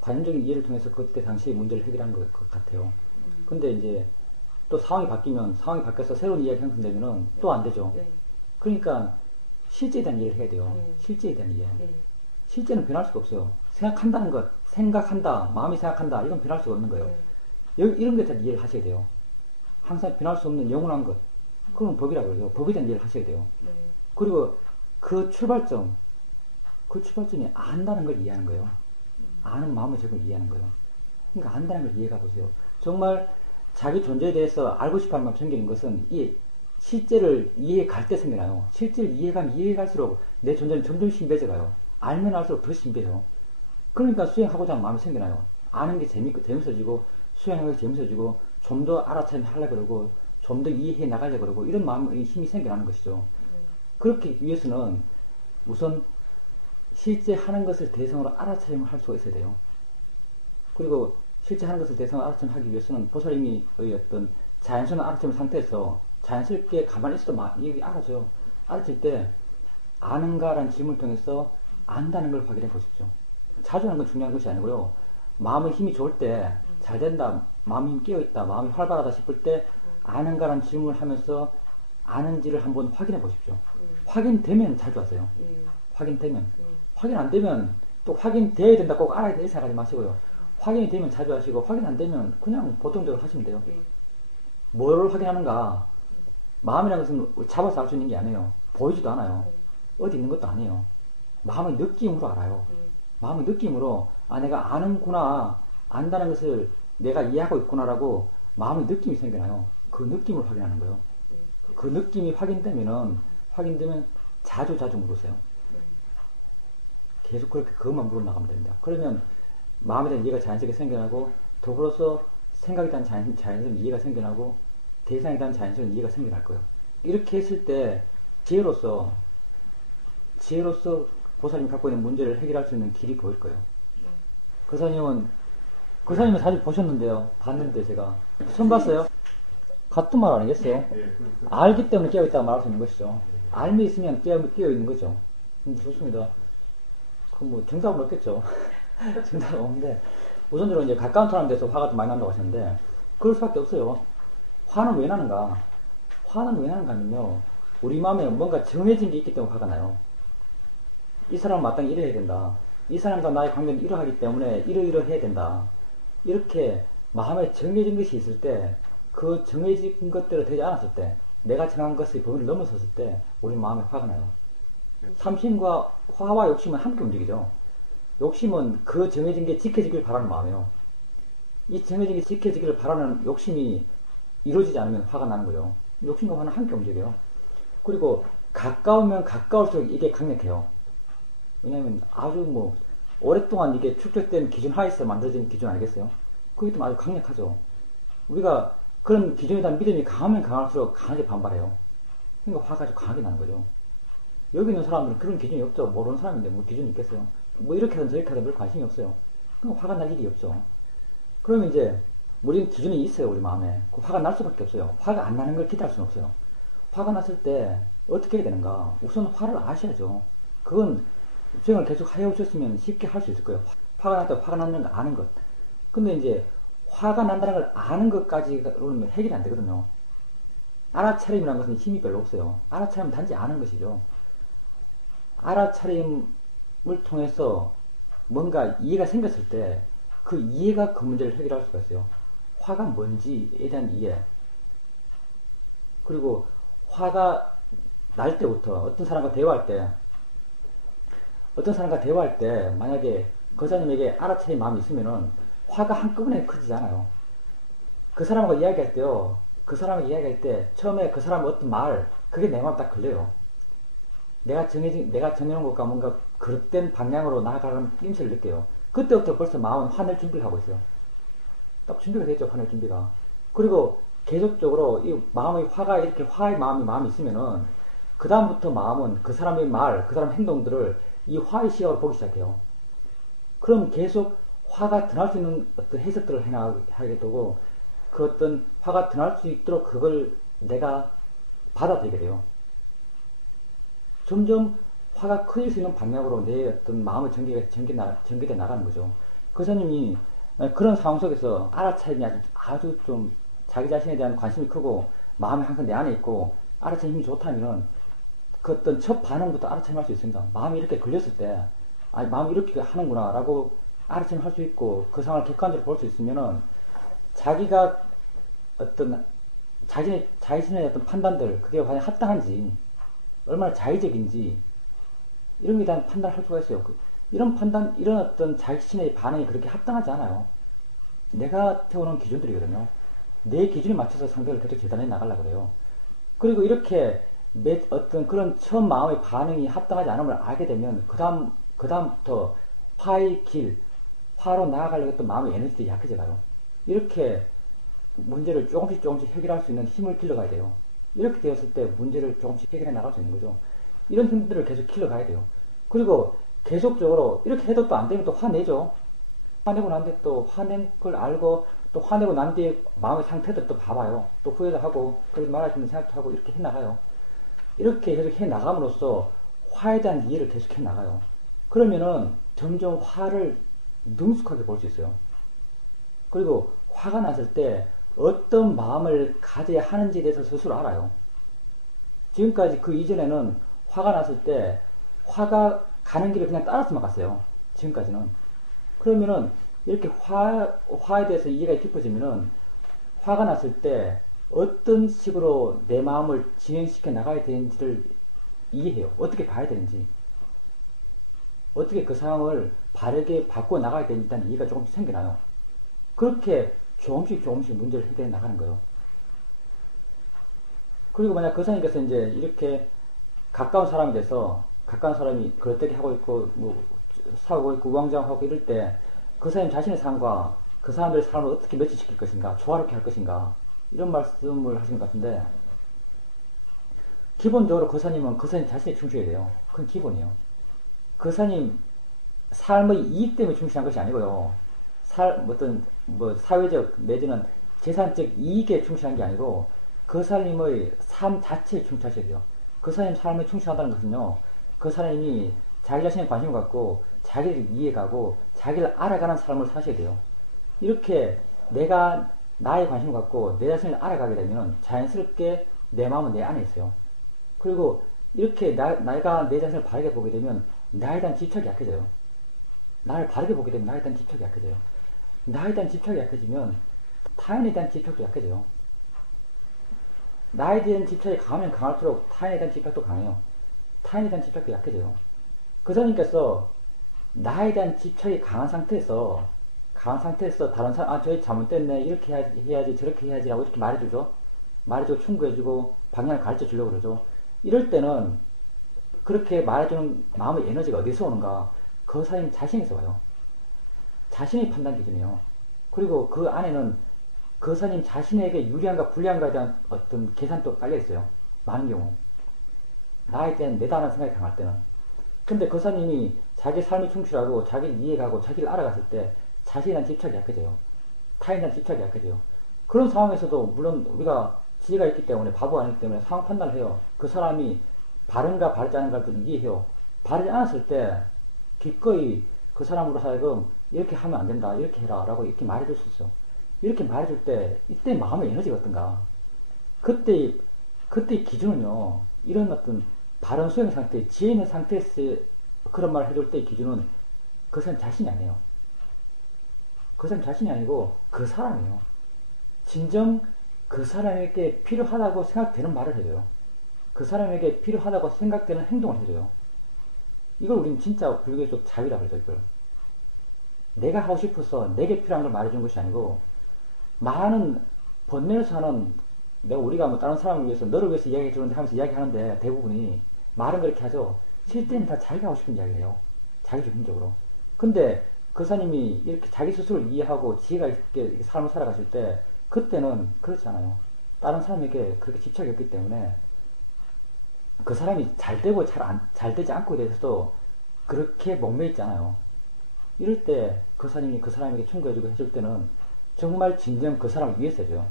관념적인 이해를 통해서 그때 당시에 문제를 해결한 것 같아요. 근데 이제 또 상황이 바뀌어서 새로운 이해가 형성되면은 또 안 되죠. 그러니까 실제에 대한 이해를 해야 돼요. 실제에 대한 이해. 실제는 변할 수가 없어요. 생각한다는 것, 마음이 생각한다, 이건 변할 수가 없는 거예요. 이런 것에 대한 이해를 하셔야 돼요. 항상 변할 수 없는 영원한 것, 그건 법이라고 그러죠. 법에 대한 이해를 하셔야 돼요. 그리고 그 출발점이 안다는 걸 이해하는 거예요. 아는 마음의 적을 이해하는 거예요. 그러니까 안다는 걸 이해가 보세요. 정말 자기 존재에 대해서 알고 싶어 하는 마음 생기는 것은 이 실제를 이해해 갈 때 생겨나요. 실제를 이해해 갈수록 내 존재는 점점 신비해져 가요. 알면 알수록 더 신비해요. 그러니까 수행하고자 하는 마음이 생겨나요. 아는 게 재밌어지고, 수행하는 게 재밌어지고, 좀 더 알아차림 하려고 그러고, 좀 더 이해해 나가려고 그러고, 이런 마음의 힘이 생겨나는 것이죠. 그렇게 위해서는 우선 실제 하는 것을 대상으로 알아차림을 할 수가 있어야 돼요. 그리고 실제 하는 것을 대상으로 알아차림하기 위해서는 보살님의 어떤 자연스러운 알아차림 상태에서 자연스럽게 가만히 있어도 이게 알아져요. 알아질 때 아는가라는 질문을 통해서 안다는 걸 확인해 보십시오. 자주 하는 건 중요한 것이 아니고요. 마음의 힘이 좋을 때 잘 된다, 마음이 힘이 깨어있다, 마음이 활발하다 싶을 때 아는가라는 질문을 하면서 아는지를 한번 확인해 보십시오. 확인되면 자주 하세요. 확인되면. 확인 안 되면 또 확인돼야 된다 꼭 알아야 돼 생각하지 마시고요. 확인이 되면 자주 하시고, 확인 안 되면 그냥 보통적으로 하시면 돼요. 뭐를 확인하는가? 마음이라는 것은 잡아서 알 수 있는 게 아니에요. 보이지도 않아요. 어디 있는 것도 아니에요. 마음의 느낌으로 알아요. 마음의 느낌으로, 내가 아는구나, 안다는 것을 내가 이해하고 있구나라고 마음의 느낌이 생겨나요. 그 느낌을 확인하는 거예요. 그 느낌이 확인되면 자주 물으세요. 계속 그렇게 그것만 물어 나가면 됩니다. 그러면 마음에 대한 이해가 자연스럽게 생겨나고, 더불어서 생각에 대한 자연스러운 이해가 생겨나고, 대상에 대한 자연스러운 이해가 생겨날 거예요. 이렇게 했을 때 지혜로서 보살님이 갖고 있는 문제를 해결할 수 있는 길이 보일 거예요. 그 사님은 사실 보셨는데요. 봤는데 제가 처음 봤어요. 같은 말 아니겠어요? 알기 때문에 깨어있다고 말할 수 있는 것이죠. 알미 있으면 깨어있는 거죠. 좋습니다. 뭐 정답은 없겠죠. 정답은 없는데, 우선적으로 이제 가까운 사람 돼서 화가 좀 많이 난다고 하셨는데, 그럴 수밖에 없어요. 화는 왜 나는가 하면요, 우리 마음에 뭔가 정해진 게 있기 때문에 화가 나요. 이 사람은 마땅히 이래야 된다. 이 사람과 나의 관계는 이러하기 때문에 이러해야 된다. 이렇게 마음에 정해진 것이 있을 때, 그 정해진 것대로 되지 않았을 때, 내가 정한 것의 범위를 넘어섰을 때 우리 마음에 화가 나요. 삼심과 화와 욕심은 함께 움직이죠. 욕심은 그 정해진 게 지켜지길 바라는 마음이에요. 이 정해진 게 지켜지기를 바라는 욕심이 이루어지지 않으면 화가 나는 거죠. 욕심과 화는 함께 움직여요. 그리고 가까우면 가까울수록 이게 강력해요. 왜냐면 아주 뭐 오랫동안 이게 축적된 기준 하에서 만들어진 기준 아니겠어요? 그게 좀 아주 강력하죠. 우리가 그런 기준에 대한 믿음이 강하면 강할수록 강하게 반발해요. 그러니까 화가 아주 강하게 나는 거죠. 여기 있는 사람들은 그런 기준이 없죠. 모르는 사람인데 뭐 기준이 있겠어요. 뭐 이렇게 하든 저렇게 하든 별 관심이 없어요. 그럼 화가 날 일이 없죠. 그러면 이제 우리는 기준이 있어요. 우리 마음에. 그 화가 날 수밖에 없어요. 화가 안 나는 걸 기대할 수는 없어요. 화가 났을 때 어떻게 해야 되는가? 우선 화를 아셔야죠. 그건 수행을 계속 해오셨으면 쉽게 할 수 있을 거예요. 화가 났다 화가 났는 거 아는 것. 근데 이제 화가 난다는 걸 아는 것까지로는 해결이 안 되거든요. 알아차림이라는 것은 힘이 별로 없어요. 알아차림은 단지 아는 것이죠. 알아차림을 통해서 뭔가 이해가 생겼을 때 그 이해가 그 문제를 해결할 수가 있어요. 화가 뭔지에 대한 이해. 그리고 화가 날 때부터 어떤 사람과 대화할 때 만약에 그 사람에게 알아차린 마음이 있으면은 화가 한꺼번에 커지지 않아요. 그 사람과 이야기할 때요. 처음에 그 사람 어떤 말 그게 내 마음 딱 걸려요. 내가 정해놓은 것과 뭔가 그릇된 방향으로 나아가는 낌새를 느껴요. 그때부터 벌써 마음은 화낼 준비를 하고 있어요. 딱 준비가 됐죠, 화낼 준비가. 그리고 계속적으로 이 마음의 화가 이렇게 화의 마음이 있으면은 그다음부터 마음은 그 사람의 말, 그 사람 행동들을 이 화의 시각으로 보기 시작해요. 그럼 계속 화가 드날 수 있는 어떤 해석들을 해나가게 되고, 그 어떤 화가 드날 수 있도록 그걸 내가 받아들이게 돼요. 점점 화가 커질 수 있는 방향으로 내 어떤 마음의 전개돼 나가는 거죠. 그 스님이 그런 상황 속에서 알아차림이 아주 좀 자기 자신에 대한 관심이 크고 마음이 항상 내 안에 있고 알아차림 힘이 좋다면 그 어떤 첫 반응부터 알아차림할 수 있습니다. 마음이 이렇게 걸렸을 때 마음이 이렇게 하는구나 라고 알아차림할 수 있고 그 상황을 객관적으로 볼 수 있으면은 자기가 어떤 자신의 어떤 판단들 그게 과연 합당한지 얼마나 자의적인지 이런 것에 대한 판단을 할 수가 있어요. 이런 어떤 자신의 반응이 그렇게 합당하지 않아요. 내가 태우는 기준들이거든요. 내 기준에 맞춰서 상대를 계속 재단해 나가려고 그래요. 그리고 이렇게 어떤 그런 처음 마음의 반응이 합당하지 않음을 알게 되면 그다음부터 화로 나아가려고 했던 마음의 에너지들이 약해져 가요. 이렇게 문제를 조금씩 해결할 수 있는 힘을 길러가야 돼요. 이렇게 되었을 때 문제를 조금씩 해결해 나갈 수 있는 거죠. 이런 힘들을 계속 길러가야 돼요. 그리고 계속적으로 이렇게 해도 또 안 되면 또 화내죠. 화내고 난 뒤에 또 화낸 걸 알고 또 화내고 난 뒤에 마음의 상태들 또 봐봐요. 또 후회도 하고 그러지 말아야 되는 생각도 하고 이렇게 해나가요. 이렇게 계속 해나감으로써 화에 대한 이해를 계속 해나가요. 그러면은 점점 화를 능숙하게 볼 수 있어요. 그리고 화가 났을 때 어떤 마음을 가져야 하는지에 대해서 스스로 알아요. 지금까지 그 이전에는 화가 났을 때 화가 가는 길을 그냥 따라서만 갔어요. 지금까지는. 그러면은 이렇게 화에 대해서 이해가 깊어지면은 화가 났을 때 어떤 식으로 내 마음을 진행시켜 나가야 되는지를 이해해요. 어떻게 봐야 되는지. 어떻게 그 상황을 바르게 바꿔 나가야 되는지 이해가 조금씩 생겨나요. 그렇게 조금씩 조금씩 문제를 해결해 나가는 거예요. 그리고 만약 그 사람께서 이제 이렇게 가까운 사람이 돼서 가까운 사람이 그럴때게 하고 있고 뭐 사고 있고 우왕좌왕하고 이럴 때 그 사람 자신의 삶과 그 사람들의 삶을 어떻게 매치시킬 것인가, 조화롭게 할 것인가, 이런 말씀을 하신 것 같은데, 기본적으로 그 사님은 그 사님 자신에 충실해야 돼요. 그건 기본이에요. 그 사님 삶의 이익 때문에 충실한 것이 아니고요. 어떤 뭐 사회적 내지는 재산적 이익에 충실한 게 아니고 그 사람의 삶 자체에 충실하셔야 돼요. 그 사람 삶에 충실하다는 것은요, 그 사람이 자기 자신에 관심을 갖고 자기를 이해가고 자기를 알아가는 삶을 사셔야 돼요. 이렇게 내가 나에 관심을 갖고 내 자신을 알아가게 되면 자연스럽게 내 마음은 내 안에 있어요. 그리고 이렇게 내가 내 자신을 바르게 보게 되면 나에 대한 집착이 약해져요. 나를 바르게 보게 되면 나에 대한 집착이 약해져요. 나에 대한 집착이 약해지면 타인에 대한 집착도 약해져요. 나에 대한 집착이 강하면 강할수록 타인에 대한 집착도 강해요. 타인에 대한 집착도 약해져요. 그 사님께서 나에 대한 집착이 강한 상태에서 다른 사람, 저희 잘못됐네, 이렇게 해야지 저렇게 해야지라고 이렇게 말해주죠. 말해주고 충고해주고 방향을 가르쳐 주려고 그러죠. 이럴 때는 그렇게 말해주는 마음의 에너지가 어디서 오는가? 그 사람 자신에서 와요. 자신의 판단 기준이에요. 그리고 그 안에는 그 사님 자신에게 유리한가 불리한가에 대한 어떤 계산도 깔려있어요. 많은 경우. 나에 대한 내다라는 생각이 강할 때는. 근데 그 사님이 자기 삶에 충실하고 자기를 이해가고 자기를 알아갔을 때 자신에 대한 집착이 약해져요. 타인에 대한 집착이 약해져요. 그런 상황에서도 물론 우리가 지혜가 있기 때문에 바보가 아니기 때문에 상황 판단을 해요. 그 사람이 바른가 바르지 않은가를 이해해요. 바르지 않았을 때 기꺼이 그 사람으로 하여금 이렇게 하면 안 된다, 이렇게 해라 라고 이렇게 말해줄 수 있어요. 이렇게 말해줄 때 이때 마음의 에너지가 어떤가. 그때 기준은요, 이런 어떤 바른 수행 상태, 지혜 있는 상태에서 그런 말을 해줄 때의 기준은 그 사람 자신이 아니에요. 그 사람 자신이 아니고 그 사람이에요. 진정 그 사람에게 필요하다고 생각되는 말을 해줘요. 그 사람에게 필요하다고 생각되는 행동을 해줘요. 이걸 우리는 진짜 불교적 자유라고 그러죠, 이걸. 내가 하고 싶어서 내게 필요한 걸 말해준 것이 아니고, 많은 번뇌에서 하는, 우리가 뭐 다른 사람을 위해서, 너를 위해서 이야기해 주는데 하면서 이야기하는데 대부분이 말은 그렇게 하죠. 실제는 다 자기가 하고 싶은 이야기를 해요. 자기 중심적으로. 근데 그 사님이 이렇게 자기 스스로를 이해하고 지혜가 있게 삶을 살아가실 때, 그때는 그렇지 않아요. 다른 사람에게 그렇게 집착이 없기 때문에 그 사람이 잘 되고 잘 되지 않고에 대해서도 그렇게 목매 있지 않아요. 이럴 때 그 사람이 그 사람에게 충고해주고 해줄 때는 정말 진정 그 사람을 위해서 해줘요.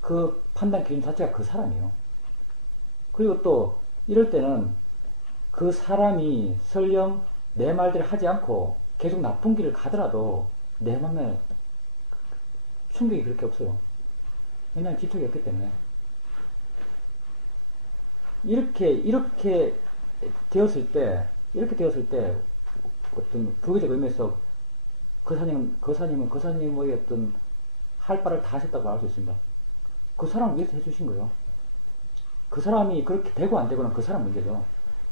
그 판단 기준 자체가 그 사람이에요. 그리고 또 이럴 때는 그 사람이 설령 내 말대로 하지 않고 계속 나쁜 길을 가더라도 내 마음에 충격이 그렇게 없어요. 왜냐하면 집착이 없기 때문에. 이렇게 되었을 때 어떤 부교적 의미에서 그 사님은 그 사님의 어떤 할 바를 다 하셨다고 말할 수 있습니다. 그 사람을 위해서 해주신 거예요. 그 사람이 그렇게 되고 안 되고는 그 사람 문제죠.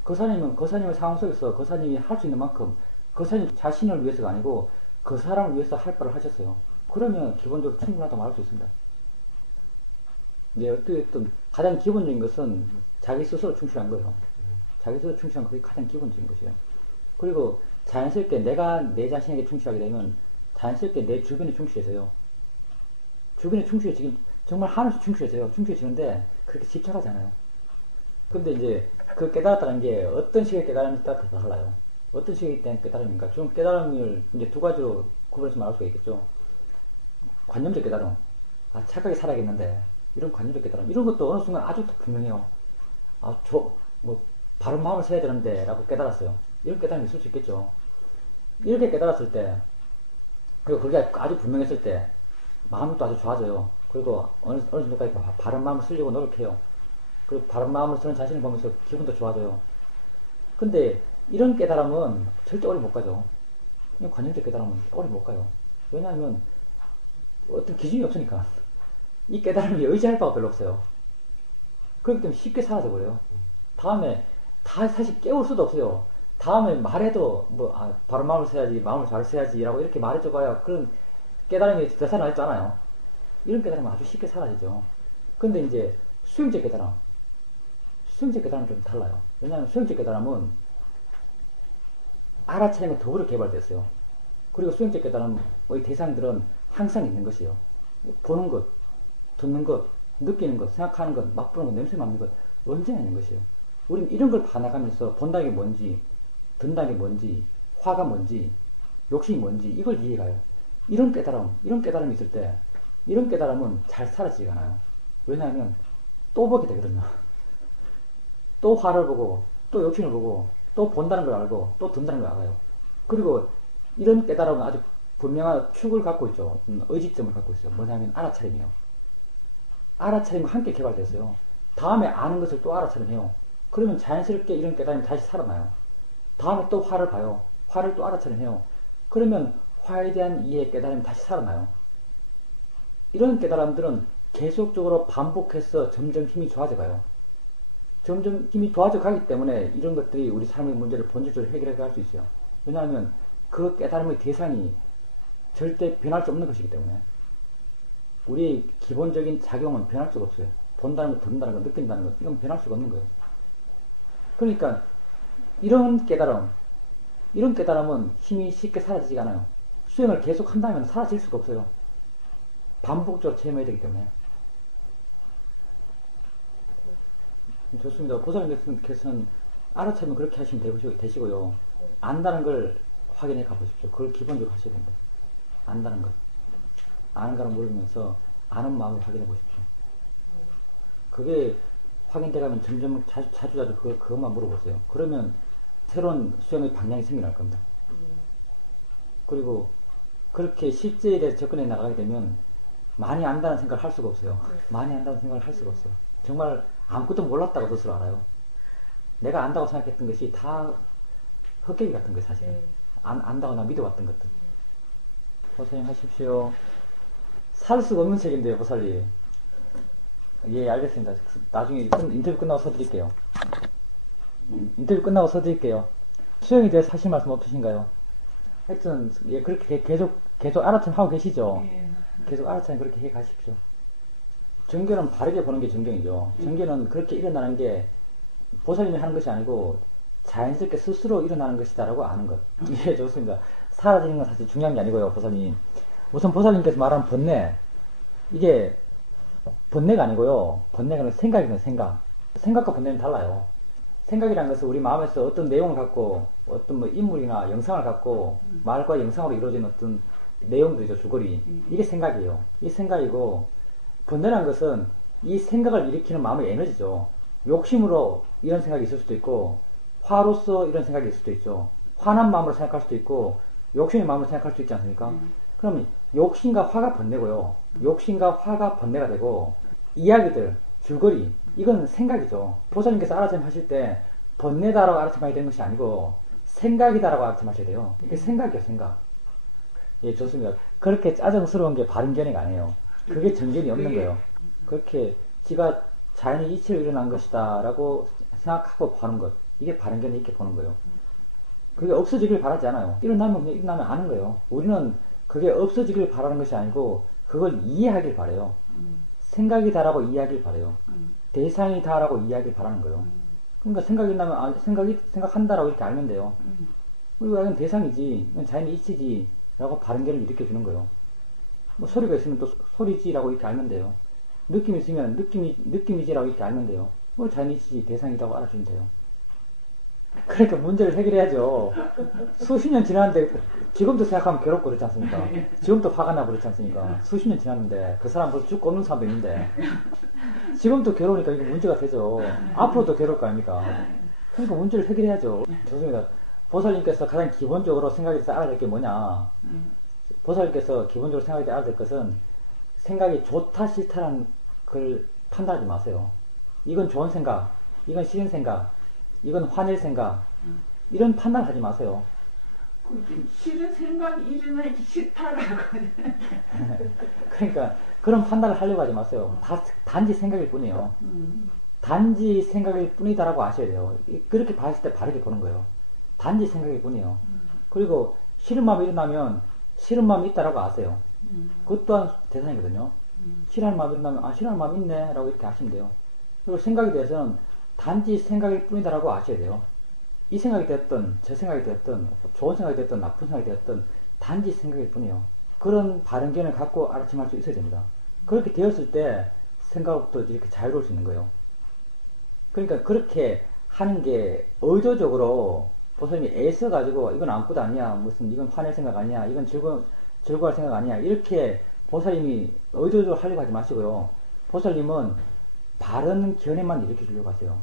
그 사님은 그 사님의 상황 속에서 그 사님이 할 수 있는 만큼 그 사님 자신을 위해서가 아니고 그 사람을 위해서 할 바를 하셨어요. 그러면 기본적으로 충분하다고 말할 수 있습니다. 이제 어쨌든 가장 기본적인 것은 자기 스스로 충실한 거예요. 자기 스스로 충실한 그게 가장 기본적인 것이에요. 그리고 자연스럽게 내가 내 자신에게 충실하게 되면 자연스럽게 내 주변에 충실해져요. 주변에 충실해지긴 정말 한없이 충실해져요. 충실해지는데 그렇게 집착하지 않아요. 근데 이제 그 깨달았다는 게 어떤 식의 깨달음에 따라 달라요. 어떤 식의 깨달음인가? 좀 깨달음을 이제 두 가지로 구분해서 말할 수가 있겠죠. 관념적 깨달음. 착하게 살아야겠는데 이런 관념적 깨달음. 이런 것도 어느 순간 아주 분명해요. 바른 마음을 써야 되는데 라고 깨달았어요. 이런 깨달음이 있을 수 있겠죠. 이렇게 깨달았을 때, 그리고 그게 아주 분명했을 때 마음도 아주 좋아져요. 그리고 어느 정도까지 바른 마음을 쓰려고 노력해요. 그리고 바른 마음을 쓰는 자신을 보면서 기분도 좋아져요. 근데 이런 깨달음은 절대 오래 못 가죠. 관념적 깨달음은 오래 못 가요. 왜냐하면 어떤 기준이 없으니까. 이 깨달음이 의지할 바가 별로 없어요. 그렇기 때문에 쉽게 사라져버려요. 다음에 다 사실 깨울 수도 없어요. 다음에 말해도 바른 마음을 써야지, 마음을 잘 써야지 라고 이렇게 말해줘봐야 그런 깨달음이 진짜 살아났잖아요. 이런 깨달음은 아주 쉽게 사라지죠. 근데 이제 수행적 깨달음은 좀 달라요. 왜냐하면 수행적 깨달음은 알아차림과 더불어 개발됐어요. 그리고 수행적 깨달음의 대상들은 항상 있는 것이에요. 보는 것, 듣는 것, 느끼는 것, 생각하는 것, 맛보는 것, 냄새 맡는 것, 언제나 있는 것이에요. 우리는 이런 걸 봐나가면서 본다는 게 뭔지, 든다는 게 뭔지, 화가 뭔지, 욕심이 뭔지, 이걸 이해가요. 이런 깨달음이 있을 때, 이런 깨달음은 잘 사라지지가 않아요. 왜냐하면, 또 보게 되거든요. 또 화를 보고, 또 욕심을 보고, 또 본다는 걸 알고, 또 든다는 걸 알아요. 그리고, 이런 깨달음은 아주 분명한 축을 갖고 있죠. 의지점을 갖고 있어요. 뭐냐면, 알아차림이요. 알아차림과 함께 개발됐어요. 다음에 아는 것을 또 알아차림해요. 그러면 자연스럽게 이런 깨달음이 다시 살아나요. 다음에 또 화를 봐요. 화를 또 알아차림해요. 그러면 화에 대한 이해, 깨달음이 다시 살아나요. 이런 깨달음들은 계속적으로 반복해서 점점 힘이 좋아져 가요. 점점 힘이 좋아져 가기 때문에 이런 것들이 우리 삶의 문제를 본질적으로 해결해 갈 수 있어요. 왜냐하면 그 깨달음의 대상이 절대 변할 수 없는 것이기 때문에. 우리의 기본적인 작용은 변할 수가 없어요. 본다는 것, 듣는다는 것, 느낀다는 것, 이건 변할 수가 없는 거예요. 그러니까 이런 깨달음은 힘이 쉽게 사라지지 않아요. 수행을 계속 한다면 사라질 수가 없어요. 반복적으로 체험해야 되기 때문에. 좋습니다. 보살님께서는 알아차면 그렇게 하시면 되시고요. 안다는 걸 확인해 가보십시오. 그걸 기본적으로 하셔야 됩니다. 안다는 것. 아는 거를 모르면서 아는 마음을 확인해 보십시오. 그게 확인돼가면 점점 자주 그것만 물어보세요. 그러면 새로운 수행의 방향이 생겨날 겁니다. 그리고 그렇게 실제에 대해서 접근해 나가게 되면 많이 안다는 생각을 할 수가 없어요. 많이 안다는 생각을 할 수가 없어요. 정말 아무것도 몰랐다고 스스로 알아요. 내가 안다고 생각했던 것이 다 헛개비 같은 거예요, 사실은. 안다고 나 믿어왔던 것들. 보살님 하십시오. 살 수가 없는 책인데요, 보살님. 예, 알겠습니다. 나중에 인터뷰 끝나고 써드릴게요. 인터뷰 끝나고 써드릴게요. 수영에 대해서 하실 말씀 없으신가요? 하여튼, 예, 그렇게 계속 알아차림 하고 계시죠? 계속 알아차림 그렇게 해 가십시오. 정견은 바르게 보는 게 정견이죠. 정견은 그렇게 일어나는 게 보살님이 하는 것이 아니고 자연스럽게 스스로 일어나는 것이다라고 아는 것. 예, 좋습니다. 사라지는 건 사실 중요한 게 아니고요, 보살님. 우선 보살님께서 말하는 번뇌. 이게 번뇌가 아니고요. 번뇌가 아니라 생각이에요, 생각. 생각과 번뇌는 달라요. 생각이라는 것은 우리 마음에서 어떤 내용을 갖고 어떤 뭐 인물이나 영상을 갖고 말과 영상으로 이루어진 어떤 내용들이죠, 줄거리. 이게 생각이에요. 이 생각이고, 번뇌라는 것은 이 생각을 일으키는 마음의 에너지죠. 욕심으로 이런 생각이 있을 수도 있고, 화로서 이런 생각이 있을 수도 있죠. 화난 마음으로 생각할 수도 있고, 욕심의 마음으로 생각할 수도 있지 않습니까? 그러면 욕심과 화가 번뇌고요. 욕심과 화가 번뇌가 되고, 이야기들, 줄거리, 이건 생각이죠. 보살님께서 알아차림 하실 때 번뇌다라고 알아차림하게 되는 것이 아니고 생각이다라고 알아차림하셔야 돼요. 이게 생각이에요, 생각. 예, 좋습니다. 그렇게 짜증스러운 게 바른 견해가 아니에요. 그게 정견이 없는 거예요. 그렇게 지가 자연히 이치로 일어난 것이다 라고 생각하고 보는 것. 이게 바른 견해 있게 보는 거예요. 그게 없어지길 바라지 않아요. 일어나면 그냥 일어나면 아는 거예요. 우리는 그게 없어지길 바라는 것이 아니고 그걸 이해하길 바래요. 생각이다라고 이해하길 바래요. 대상이다라고 이해하길 바라는 거예요. 그러니까 생각이 나면 생각한다라고 이렇게 알면 돼요. 우리가 이건 대상이지, 이건 자연의 이치지 라고 바른 견해를 일으켜주는 거예요. 뭐 소리가 있으면 또 소리지라고 이렇게 알면 돼요. 느낌이 있으면 느낌이지라고 이렇게 알면 돼요. 뭐 자연의 이치지, 대상이라고 알아주면 돼요. 그러니까 문제를 해결해야죠. 수십 년 지났는데 지금도 생각하면 괴롭고 그렇지 않습니까? 지금도 화가 나고 그렇지 않습니까? 수십 년 지났는데 그 사람 벌써 죽고 없는 사람도 있는데 지금도 괴로우니까 이거 문제가 되죠. 앞으로도 괴로울 거 아닙니까? 그러니까 문제를 해결해야죠. 좋습니다. 보살님께서 가장 기본적으로 생각에서 알아야 될 게 뭐냐? 보살님께서 기본적으로 생각에 알아야 될 것은 생각이 좋다 싫다라는 걸 판단하지 마세요. 이건 좋은 생각, 이건 싫은 생각, 이건 화낼 생각, 이런 판단을 하지 마세요. 싫은 생각이 일어나기 싫다라고. 그러니까 그런 판단을 하려고 하지 마세요. 단지 생각일 뿐이에요. 단지 생각일 뿐이다라고 아셔야 돼요. 그렇게 봤을 때 바르게 보는 거예요. 단지 생각일 뿐이에요. 그리고 싫은 마음이 일어나면 싫은 마음이 있다라고 아세요. 그것 또한 대상이거든요. 싫어하는 마음이 있다면, 싫어하는 마음이 있네. 라고 이렇게 아시면 돼요. 그리고 생각에 대해서는 단지 생각일 뿐이다라고 아셔야 돼요. 이 생각이 되었든, 저 생각이 되었든, 좋은 생각이 되었든, 나쁜 생각이 되었든, 단지 생각일 뿐이에요. 그런 바른견을 갖고 알아침할 수 있어야 됩니다. 그렇게 되었을 때, 생각부터 이렇게 자유로울 수 있는 거예요. 그러니까 그렇게 하는 게 의도적으로 보살님이 애써가지고 이건 아무것도 아니야, 무슨 이건 화낼 생각 아니야, 이건 즐거워할 생각 아니야, 이렇게 보살님이 의도적으로 하려고 하지 마시고요. 보살님은 바른 견해만 일으켜 주려고 하세요.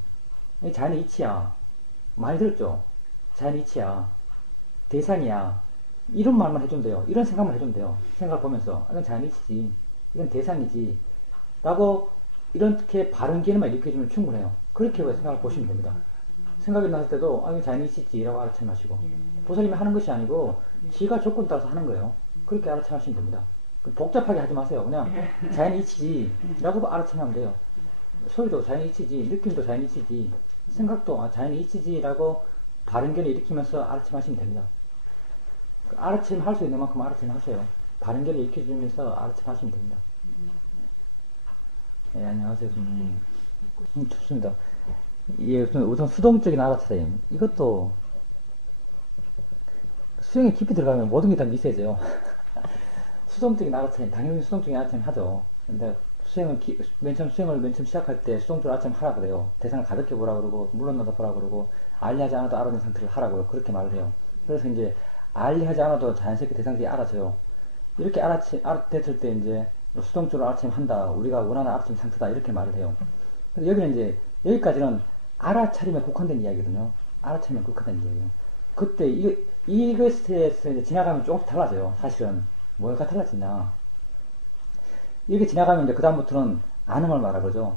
자연의 이치야. 많이 들었죠? 자연의 이치야. 대상이야. 이런 말만 해주면 돼요. 이런 생각만 해주면 돼요. 생각을 보면서 이건 자연의 이치지, 이건 대상이지 라고 이렇게 바른 견해만 일으켜주면 충분해요. 그렇게 생각을 보시면 됩니다. 생각이 났을 때도 이건 자연의 이치지라고 알아채마시고, 보살님이 하는 것이 아니고 지가 조건 따라서 하는 거예요. 그렇게 알아채마시면 됩니다. 복잡하게 하지 마세요. 그냥 자연의 이치지라고 알아채면 돼요. 소리도 자연의 이치지, 느낌도 자연의 이치지, 생각도 자연의 이치지라고 바른 견해 일으키면서 알아채마시면 됩니다. 알아채면 할 수 있는 만큼 알아채면 하세요. 바른 견해 일으켜주면서 알아채마시면 됩니다. 네, 안녕하세요, 선생님. 좋습니다. 예, 우선 수동적인 알아차림. 이것도 수영이 깊이 들어가면 모든 게 다 미세해져요. 수동적인 알아차림, 당연히 수동적인 알아차림 하죠. 근데 맨 처음 시작할 때 수동적으로 알아차림 하라 그래요. 대상을 가볍게 보라 그러고, 물러나다 보라 그러고, 알리하지 않아도 알아듣는 상태를 하라고요. 그렇게 말을 해요. 그래서 이제, 알리하지 않아도 자연스럽게 대상들이 알아져요. 이렇게 됐을 때 이제, 수동적으로 알아차림 한다. 우리가 원하는 알아차림 상태다. 이렇게 말을 해요. 근데 여기는 이제, 여기까지는 알아차림에 국한된 이야기거든요. 알아차림에 국한된 이야기예요. 그때 이것에 이제 지나가면 조금씩 달라져요. 사실은 뭐가 달라지냐. 이렇게 지나가면 이제 그다음부터는 아는 걸 말하 그러죠.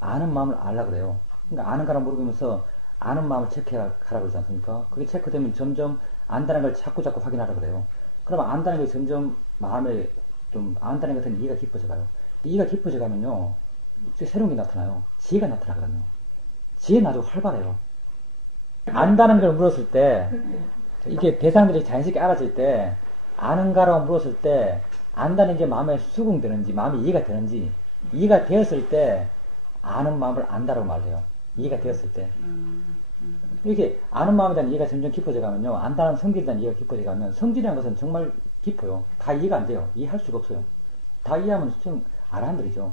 아는 마음을 알라 그래요. 그러니까 아는 가라 물어보면서 아는 마음을 체크하라 그러지 않습니까? 그게 체크되면 점점 안다는 걸 자꾸 확인하라 그래요. 그러면 안다는 게 점점 마음에 좀 안다는 것은 이해가 깊어져 가요. 이해가 깊어져 가면요, 새로운 게 나타나요. 지혜가 나타나거든요. 지혜는 아주 활발해요. 안다는 걸 물었을 때, 이게 대상들이 자연스럽게 알아질 때, 아는가라고 물었을 때, 안다는 게 마음에 수긍되는지, 마음이 이해가 되는지, 이해가 되었을 때, 아는 마음을 안다라고 말해요. 이해가 되었을 때. 이렇게 아는 마음에 대한 이해가 점점 깊어져 가면요, 안다는 성질에 대한 이해가 깊어져 가면, 성질이라는 것은 정말 깊어요. 다 이해가 안 돼요. 이해할 수가 없어요. 다 이해하면 아라한들이죠.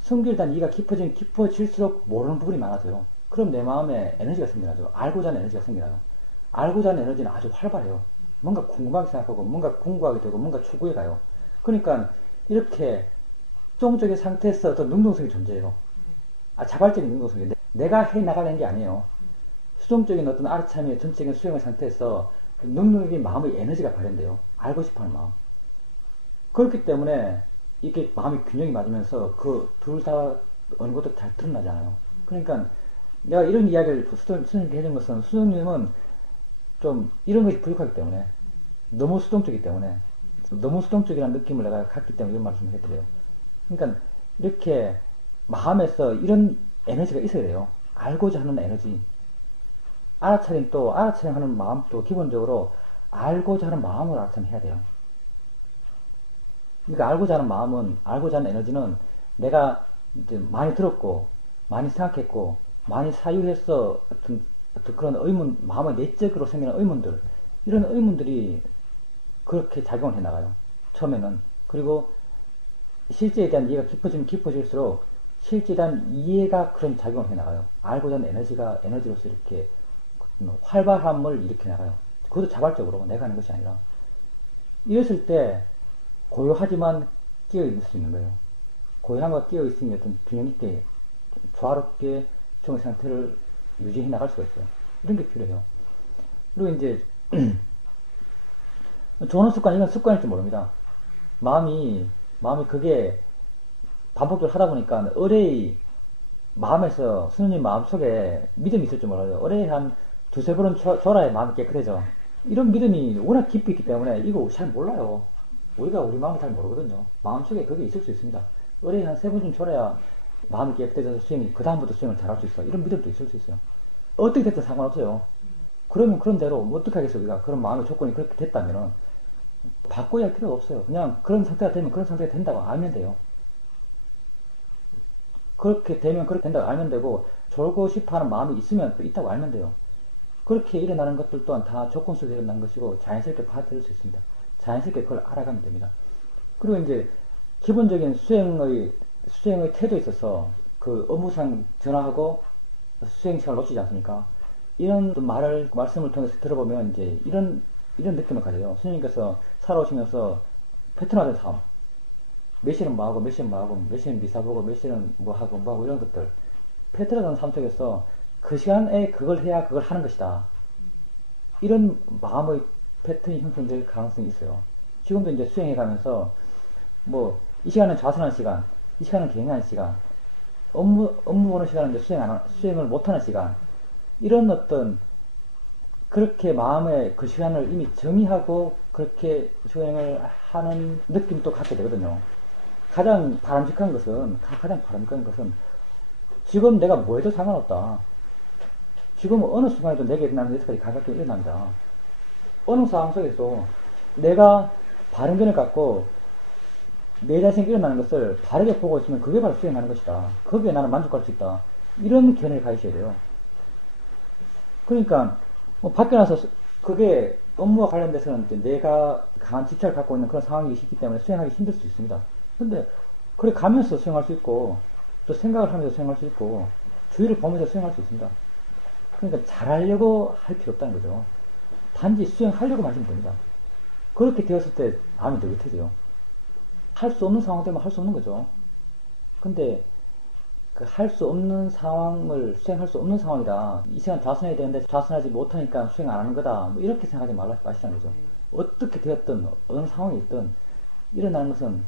성질에 대한 이해가 깊어질수록 모르는 부분이 많아져요. 그럼 내 마음에 에너지가 생겨나죠. 알고자 하는 에너지가 생겨나요. 알고자 하는 에너지는 아주 활발해요. 뭔가 궁금하게 생각하고, 뭔가 궁구하게 되고, 뭔가 추구해 가요. 그러니까, 이렇게, 수동적인 상태에서 어떤 능동성이 존재해요. 자발적인 능동성이. 내가 해 나가는 게 아니에요. 수동적인 어떤 알아차림의 전적인 수용의 상태에서 능동적인 마음의 에너지가 발현돼요. 알고 싶어 하는 마음. 그렇기 때문에, 이게 마음이 균형이 맞으면서 그 둘 다 어느 것도 잘 드러나잖아요. 그러니까 내가 이런 이야기를 수정님께 해준 것은 수정님은 좀 이런 것이 부족하기 때문에 너무 수동적이기 때문에 너무 수동적이라는 느낌을 내가 갖기 때문에 이런 말씀을 해드려요. 그러니까 이렇게 마음에서 이런 에너지가 있어야 돼요. 알고자 하는 에너지. 알아차림하는 마음도 기본적으로 알고자 하는 마음을 알아차림 해야 돼요. 그러니까 알고자 하는 에너지는 내가 이제 많이 들었고, 많이 생각했고, 많이 사유해서 어떤 그런 의문, 마음의 내적으로 생기는 의문들, 이런 의문들이 그렇게 작용을 해 나가요. 처음에는. 그리고 실제에 대한 이해가 깊어질수록 실제에 대한 이해가 그런 작용을 해 나가요. 알고자 하는 에너지로서 이렇게 활발함을 일으켜 나가요. 그것도 자발적으로 내가 하는 것이 아니라. 이랬을 때, 고요하지만 끼어있을 수 있는 거예요. 고요함과 끼어있음이 어떤 균형 있게, 조화롭게 정의 상태를 유지해 나갈 수가 있어요. 이런 게 필요해요. 그리고 이제, 좋은 습관, 이건 습관일지 모릅니다. 마음이 그게 반복적으로 하다 보니까, 의뢰의 마음에서, 스님 마음속에 믿음이 있을 줄 몰라요. 의뢰의 한 두세 번은 줘라야 마음이 깨끗해져. 이런 믿음이 워낙 깊이 있기 때문에, 이거 잘 몰라요. 우리가 우리 마음을 잘 모르거든요. 마음속에 그게 있을 수 있습니다. 의뢰 한 세 번쯤 줘야 마음이 깨끗해져서 그다음부터 수행을 잘할 수 있어. 이런 믿음도 있을 수 있어요. 어떻게 됐든 상관없어요. 그러면 그런 대로, 어떻게 하겠어, 우리가. 그런 마음의 조건이 그렇게 됐다면은, 바꿔야 할 필요가 없어요. 그냥 그런 상태가 되면 그런 상태가 된다고 알면 돼요. 그렇게 되면 그렇게 된다고 알면 되고, 졸고 싶어 하는 마음이 있으면 또 있다고 알면 돼요. 그렇게 일어나는 것들 또한 다 조건 속에서 일어나는 것이고, 자연스럽게 받아들일 수 있습니다. 자연스럽게 그걸 알아가면 됩니다. 그리고 이제, 기본적인 수행의 태도에 있어서, 그 업무상 전화하고 수행 시간을 놓치지 않습니까? 이런 말씀을 통해서 들어보면 이제 이런 느낌을 가져요. 스님께서 살아오시면서 패턴화된 삶. 몇 시는 뭐 하고, 몇 시는 뭐 하고, 몇 시는 미사 보고, 몇 시는 뭐 하고, 뭐 하고, 이런 것들. 패턴화된 삶 속에서 그 시간에 그걸 해야 그걸 하는 것이다. 이런 마음의 패턴이 형성될 가능성이 있어요. 지금도 이제 수행해 가면서, 뭐, 이 시간은 좌선하는 시간, 이 시간은 개행하는 시간, 업무 보는 시간은 이제 수행을 못하는 시간, 이런 어떤, 그렇게 마음에 그 시간을 이미 정의하고 그렇게 수행을 하는 느낌도 갖게 되거든요. 가장 바람직한 것은 지금 내가 뭐 해도 상관없다. 지금 어느 순간에도 내게 일어나는 여태까지 가깝게 일어납니다. 어느 상황 속에서 내가 바른 견을 갖고 내 자신이 일어나는 것을 바르게 보고 있으면 그게 바로 수행하는 것이다. 거기에 나는 만족할 수 있다. 이런 견해를 가지셔야 돼요. 그러니까 뭐 밖에 나서 그게 업무와 관련돼서는 내가 강한 집착을 갖고 있는 그런 상황이 있기 때문에 수행하기 힘들 수 있습니다. 근데 그래 가면서 수행할 수 있고 또 생각을 하면서 수행할 수 있고 주의를 보면서 수행할 수 있습니다. 그러니까 잘하려고 할 필요 없다는 거죠. 단지 수행하려고 하시면 됩니다. 그렇게 되었을 때 마음이 느긋해져요. 할 수 없는 상황 되면 할 수 없는 거죠. 근데 그 할 수 없는 상황을 수행할 수 없는 상황이다. 이 시간 좌선해야 되는데 좌선하지 못하니까 수행 안 하는 거다. 뭐 이렇게 생각하지 마시라는 거죠. 어떻게 되었든 어느 상황이 있든 일어나는 것은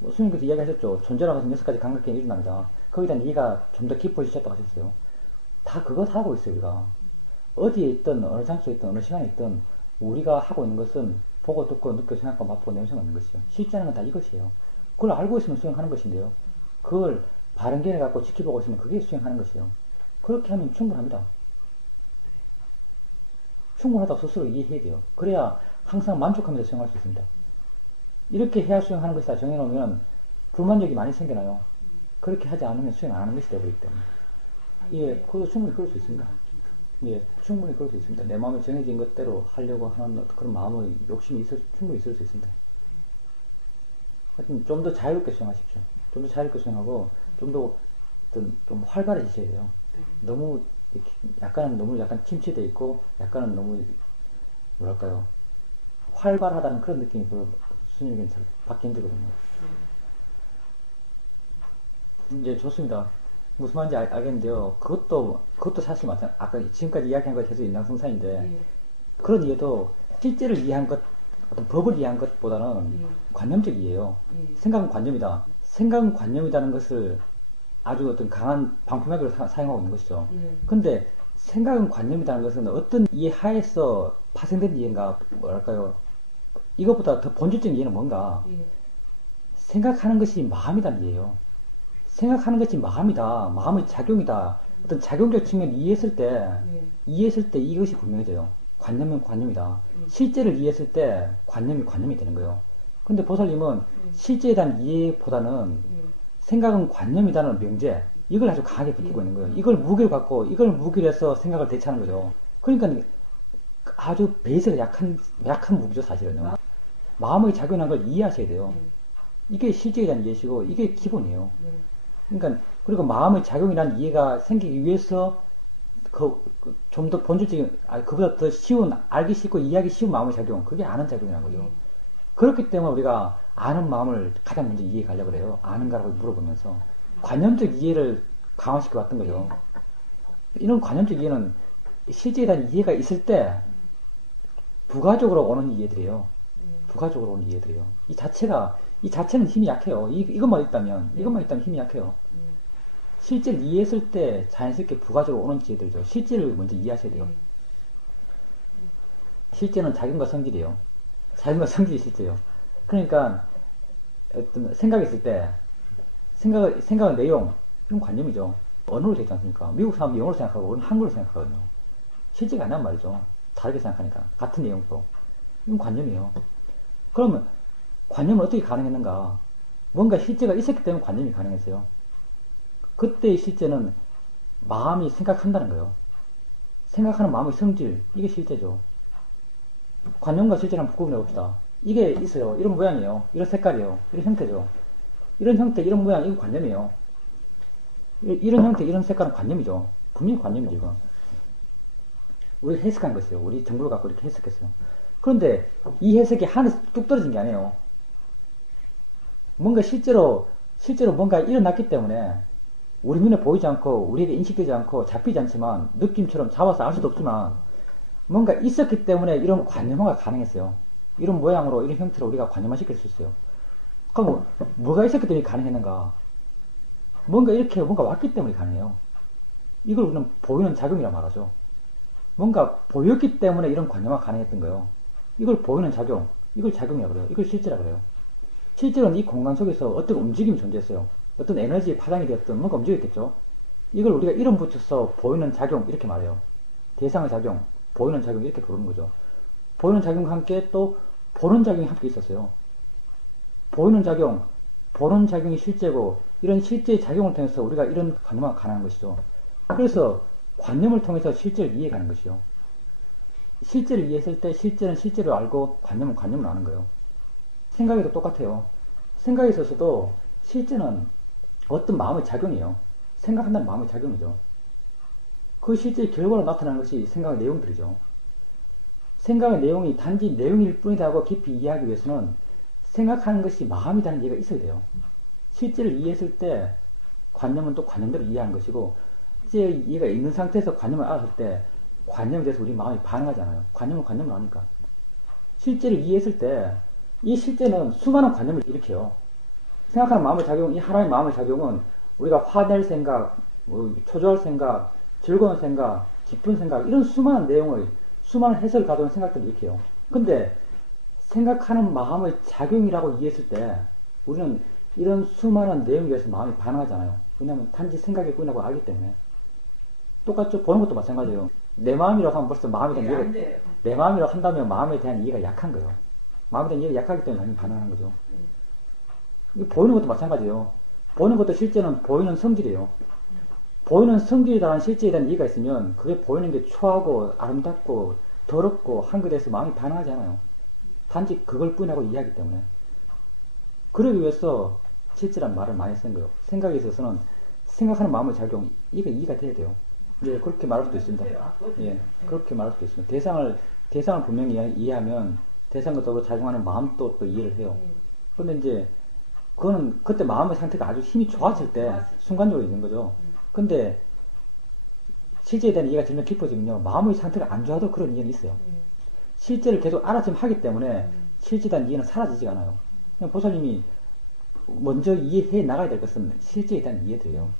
뭐 스님께서 이야기하셨죠. 존재라는 것은 6가지 감각에 일어납니다. 거기에 대한 이해가 좀 더 깊어지셨다고 하셨어요. 다 그것 하고 있어요. 우리가 어디에 있든 어느 장소에 있든 어느 시간에 있든 우리가 하고 있는 것은 보고 듣고 느끼고 생각하고 맛보고 냄새맡는 것이요. 실제하는 건 다 이것이에요. 그걸 알고 있으면 수행하는 것인데요. 그걸 바른 견해 갖고 지켜보고 있으면 그게 수행하는 것이에요. 그렇게 하면 충분합니다. 충분하다고 스스로 이해해야 돼요. 그래야 항상 만족하면서 수행할 수 있습니다. 이렇게 해야 수행하는 것이다 정해놓으면 불만족이 많이 생겨나요. 그렇게 하지 않으면 수행 안 하는 것이 되어버리기 때문에. 예, 그거 충분히 그럴 수 있습니다. 예, 충분히 그럴 수 있습니다. 내 마음에 정해진 것대로 하려고 하는 그런 마음의 욕심이 충분히 있을 수 있습니다. 하여튼 좀 더 자유롭게 수행하십시오. 좀 더 자유롭게 수행하고 좀 활발해지셔야 돼요. 너무 너무 약간 침체돼 있고 약간은 너무 뭐랄까요 활발하다는 그런 느낌이 스님에게는 잘 받기 힘들거든요. 이제 좋습니다. 무슨 말인지 알겠는데요. 그것도 사실 아까 지금까지 이야기한 것 계속 인랑성사인데 그런 이해도 실제를 이해한 것, 어떤 법을 이해한 것보다는 관념적 이해예요. 생각은 관념이다. 생각은 관념이라는 것을 아주 어떤 강한 방품학으로 사용하고 있는 것이죠. 근데 생각은 관념이라는 것은 어떤 이해 하에서 파생된 이해인가, 뭐랄까요. 이것보다 더 본질적인 이해는 뭔가, 생각하는 것이 마음이라는 이해예요. 생각하는 것이 마음이다. 마음의 작용이다. 어떤 작용적 측면 이해했을 때 이것이 분명해져요. 관념은 관념이다. 실제를 이해했을 때 관념이 관념이 되는 거예요. 근데 보살님은 실제에 대한 이해보다는 생각은 관념이다는 명제, 이걸 아주 강하게 붙이고 있는 거예요. 이걸 무기로 해서 생각을 대체하는 거죠. 그러니까 아주 베이스가 약한 무기죠, 사실은요. 마음의 작용한 걸 이해하셔야 돼요. 이게 실제에 대한 이해시고, 이게 기본이에요. 그러니까, 그리고 마음의 작용이라는 이해가 생기기 위해서, 좀 더 본질적인, 그보다 더 쉬운, 알기 쉽고 이해하기 쉬운 마음의 작용, 그게 아는 작용이라는 거죠. 그렇기 때문에 우리가 아는 마음을 가장 먼저 이해해 가려고 그래요. 아는가라고 물어보면서. 관념적 이해를 강화시켜 왔던 거죠. 이런 관념적 이해는 실제에 대한 이해가 있을 때 부가적으로 오는 이해들이에요. 부가적으로 오는 이해들이에요. 이 자체는 힘이 약해요. 이것만 있다면 힘이 약해요. 실제를 이해했을 때 자연스럽게 부가적으로 오는 지혜들이죠. 실제를 먼저 이해하셔야 돼요. 실제는 작용과 성질이에요. 작용과 성질이 실제예요. 그러니까 어떤 생각이 있을 때 생각의 내용, 이건 관념이죠. 언어로 되지 않습니까? 미국 사람이 영어로 생각하고 우리는 한글로 생각하거든요. 실제가 아니란 말이죠. 다르게 생각하니까. 같은 내용도. 이건 관념이에요. 그러면 관념은 어떻게 가능했는가? 뭔가 실제가 있었기 때문에 관념이 가능했어요. 그때의 실제는 마음이 생각한다는 거예요. 생각하는 마음의 성질, 이게 실제죠. 관념과 실제를 한번 구분해 봅시다. 이게 있어요. 이런 모양이에요. 이런 색깔이에요. 이런 형태죠. 이런 형태, 이런 모양, 이건 관념이에요. 이런 형태, 이런 색깔은 관념이죠. 분명히 관념이죠, 이거. 우리 해석한 것이요. 우리 정보를 갖고 이렇게 해석했어요. 그런데 이 해석이 하늘에서 뚝 떨어진 게 아니에요. 뭔가 실제로 뭔가 일어났기 때문에 우리 눈에 보이지 않고 우리에게 인식되지 않고 잡히지 않지만 느낌처럼 잡아서 알 수도 없지만 뭔가 있었기 때문에 이런 관념화가 가능했어요. 이런 모양으로 이런 형태로 우리가 관념화시킬 수 있어요. 그럼 뭐가 있었기 때문에 가능했는가? 뭔가 왔기 때문에 가능해요. 이걸 우리는 보이는 작용이라 말하죠. 뭔가 보였기 때문에 이런 관념화가 가능했던 거예요. 이걸 보이는 작용, 이걸 작용이라 그래요. 이걸 실제라 그래요. 실제로는 이 공간 속에서 어떤 움직임이 존재했어요. 어떤 에너지의 파장이 되었던 뭔가 움직였겠죠. 이걸 우리가 이름 붙여서 보이는 작용 이렇게 말해요. 대상의 작용, 보이는 작용 이렇게 부르는 거죠. 보이는 작용과 함께 또 보는 작용이 함께 있었어요. 보이는 작용, 보는 작용이 실제고 이런 실제의 작용을 통해서 우리가 이런 관념화가 가능한 것이죠. 그래서 관념을 통해서 실제를 이해가는 것이요. 실제를 이해했을 때 실제는 실제를 알고 관념은 관념을 아는 거예요. 생각에도 똑같아요. 생각에 있어서도 실제는 어떤 마음의 작용이에요. 생각한다는 마음의 작용이죠. 그 실제의 결과로 나타나는 것이 생각의 내용들이죠. 생각의 내용이 단지 내용일 뿐이라고 깊이 이해하기 위해서는 생각하는 것이 마음이라는 이해가 있어야 돼요. 실제를 이해했을 때 관념은 또 관념대로 이해하는 것이고 실제의 이해가 있는 상태에서 관념을 알았을 때 관념에 대해서 우리 마음이 반응하잖아요. 관념은 관념을 아니까. 실제를 이해했을 때 이 실제는 수많은 관념을 일으켜요. 생각하는 마음의 작용, 이 하나의 마음의 작용은 우리가 화낼 생각, 초조할 생각, 즐거운 생각, 기쁜 생각 이런 수많은 내용의 수많은 해석을 가져온 생각들을 일으켜요. 근데 생각하는 마음의 작용이라고 이해했을 때 우리는 이런 수많은 내용에 대해서 마음이 반응하잖아요. 왜냐하면 단지 생각이 뿐이라고 알기 때문에. 똑같죠. 보는 것도 마찬가지예요. 내 마음이라고 하면 벌써 마음에 대한 이해가, 내 마음이라고 한다면 마음에 대한 이해가 약한 거예요. 마음에 대한 이해가 약하기 때문에 당연히 반응하는 거죠. 보이는 것도 마찬가지예요. 보는 것도 실제는 보이는 성질이에요. 보이는 성질이라는 실제에 대한 이해가 있으면 그게 보이는 게 초하고 아름답고 더럽고 한 것에 대해서 마음이 반응하지 않아요. 단지 그걸 뿐이라고 이해하기 때문에. 그러기 위해서 실제란 말을 많이 쓴 거예요. 생각에 있어서는 생각하는 마음의 작용, 이게 이해가 돼야 돼요. 예, 그렇게 말할 수도 있습니다. 예, 그렇게 말할 수도 있습니다. 대상을 분명히 이해하면 대상과 더불어 작용하는 마음도 또 이해를 해요. 근데 이제 그거는 그때 마음의 상태가 아주 힘이 좋았을 때 순간적으로 있는 거죠. 근데 실제에 대한 이해가 점점 깊어지면요, 마음의 상태가 안 좋아도 그런 이해는 있어요. 실제를 계속 알아채면 하기 때문에 실제에 대한 이해는 사라지지가 않아요. 그냥 보살님이 먼저 이해해 나가야 될 것은 실제에 대한 이해들이에요.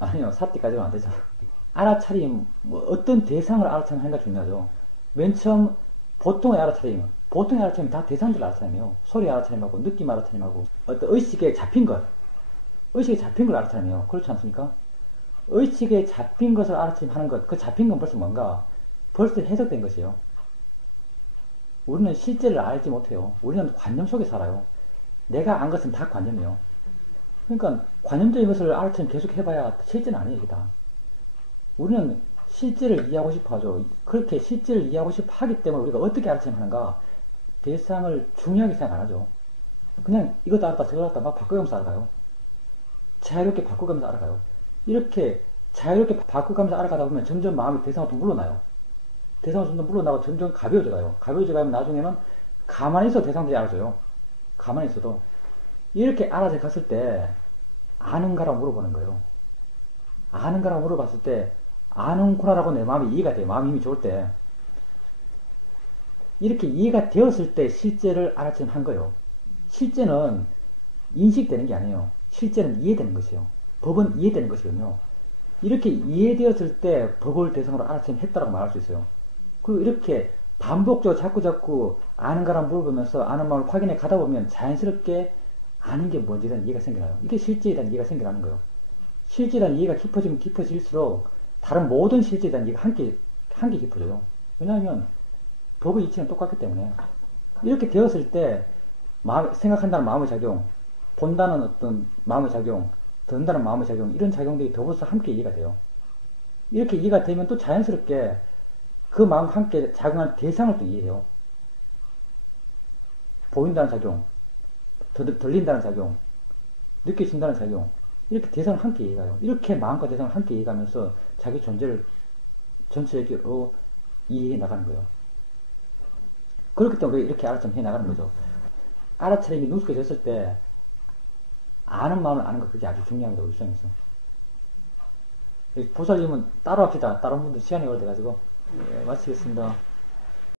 아니요, 사띠까지는 안 되죠. 알아차림, 어떤 대상을 알아차리는 게 중요하죠. 맨 처음 보통의 알아차림 다 대상들 알아차림이에요. 소리 알아차림하고 느낌 알아차림하고 어떤 의식에 잡힌 걸 알아차림해요. 그렇지 않습니까? 의식에 잡힌 것을 알아차림하는 것, 그 잡힌 건 벌써 뭔가 벌써 해석된 것이에요. 우리는 실제를 알지 못해요. 우리는 관념 속에 살아요. 내가 안 것은 다 관념이에요. 그러니까 관념적인 것을 알아차림 계속 해봐야 실제는 아니에요, 이게 다. 우리는 실제를 이해하고 싶어 하죠. 그렇게 실제를 이해하고 싶어 하기 때문에 우리가 어떻게 알아차림하는가? 대상을 중요하게 생각 안 하죠. 그냥 이것도 알았다 저것도 알았다 막 바꿔가면서 알아가요. 자유롭게 바꿔가면서 알아가요. 이렇게 자유롭게 바꿔가면서 알아가다 보면 점점 마음이 대상으로부터 물러나요. 대상으로부터 물러나고 점점 가벼워져가요. 가벼워져가면 나중에는 가만히 있어도 대상들이 알아줘요. 가만히 있어도. 이렇게 알아져 갔을 때 아는가라고 물어보는 거예요. 아는가라고 물어봤을 때 아는구나라고 내 마음이 이해가 돼요. 마음이 힘이 좋을 때. 이렇게 이해가 되었을 때 실제를 알아채는 거예요. 실제는 인식되는 게 아니에요. 실제는 이해되는 것이에요. 법은 이해되는 것이거든요. 이렇게 이해되었을 때 법을 대상으로 알아채면 했다라고 말할 수 있어요. 그리고 이렇게 반복적으로 자꾸 아는가라고 물어보면서 아는 마음을 확인해 가다 보면 자연스럽게 아는 게 뭔지에 대한 이해가 생겨나요. 이게 실제에 대한 이해가 생겨나는 거예요. 실제에 대한 이해가 깊어지면 깊어질수록 다른 모든 실제에 대한 이해가 함께 깊어져요. 왜냐하면 보고 이치는 똑같기 때문에 이렇게 되었을 때 생각한다는 마음의 작용, 본다는 어떤 마음의 작용, 듣는다는 마음의 작용, 이런 작용들이 더불어서 함께 이해가 돼요. 이렇게 이해가 되면 또 자연스럽게 그 마음과 함께 작용한 대상을 또 이해해요. 보인다는 작용, 들린다는 작용, 느껴진다는 작용, 이렇게 대상을 함께 이해가요. 이렇게 마음과 대상을 함께 이해가면서 자기 존재를 전체적으로 이해해 나가는 거예요. 그렇기 때문에 이렇게 알아차림 해 나가는 거죠. 알아차림이 능숙해졌을 때 아는 마음을 아는 거 그게 아주 중요합니다. 우리 입장에서. 보살님은 따로 합시다. 다른 분들 시간이 오래돼가지고 마치겠습니다.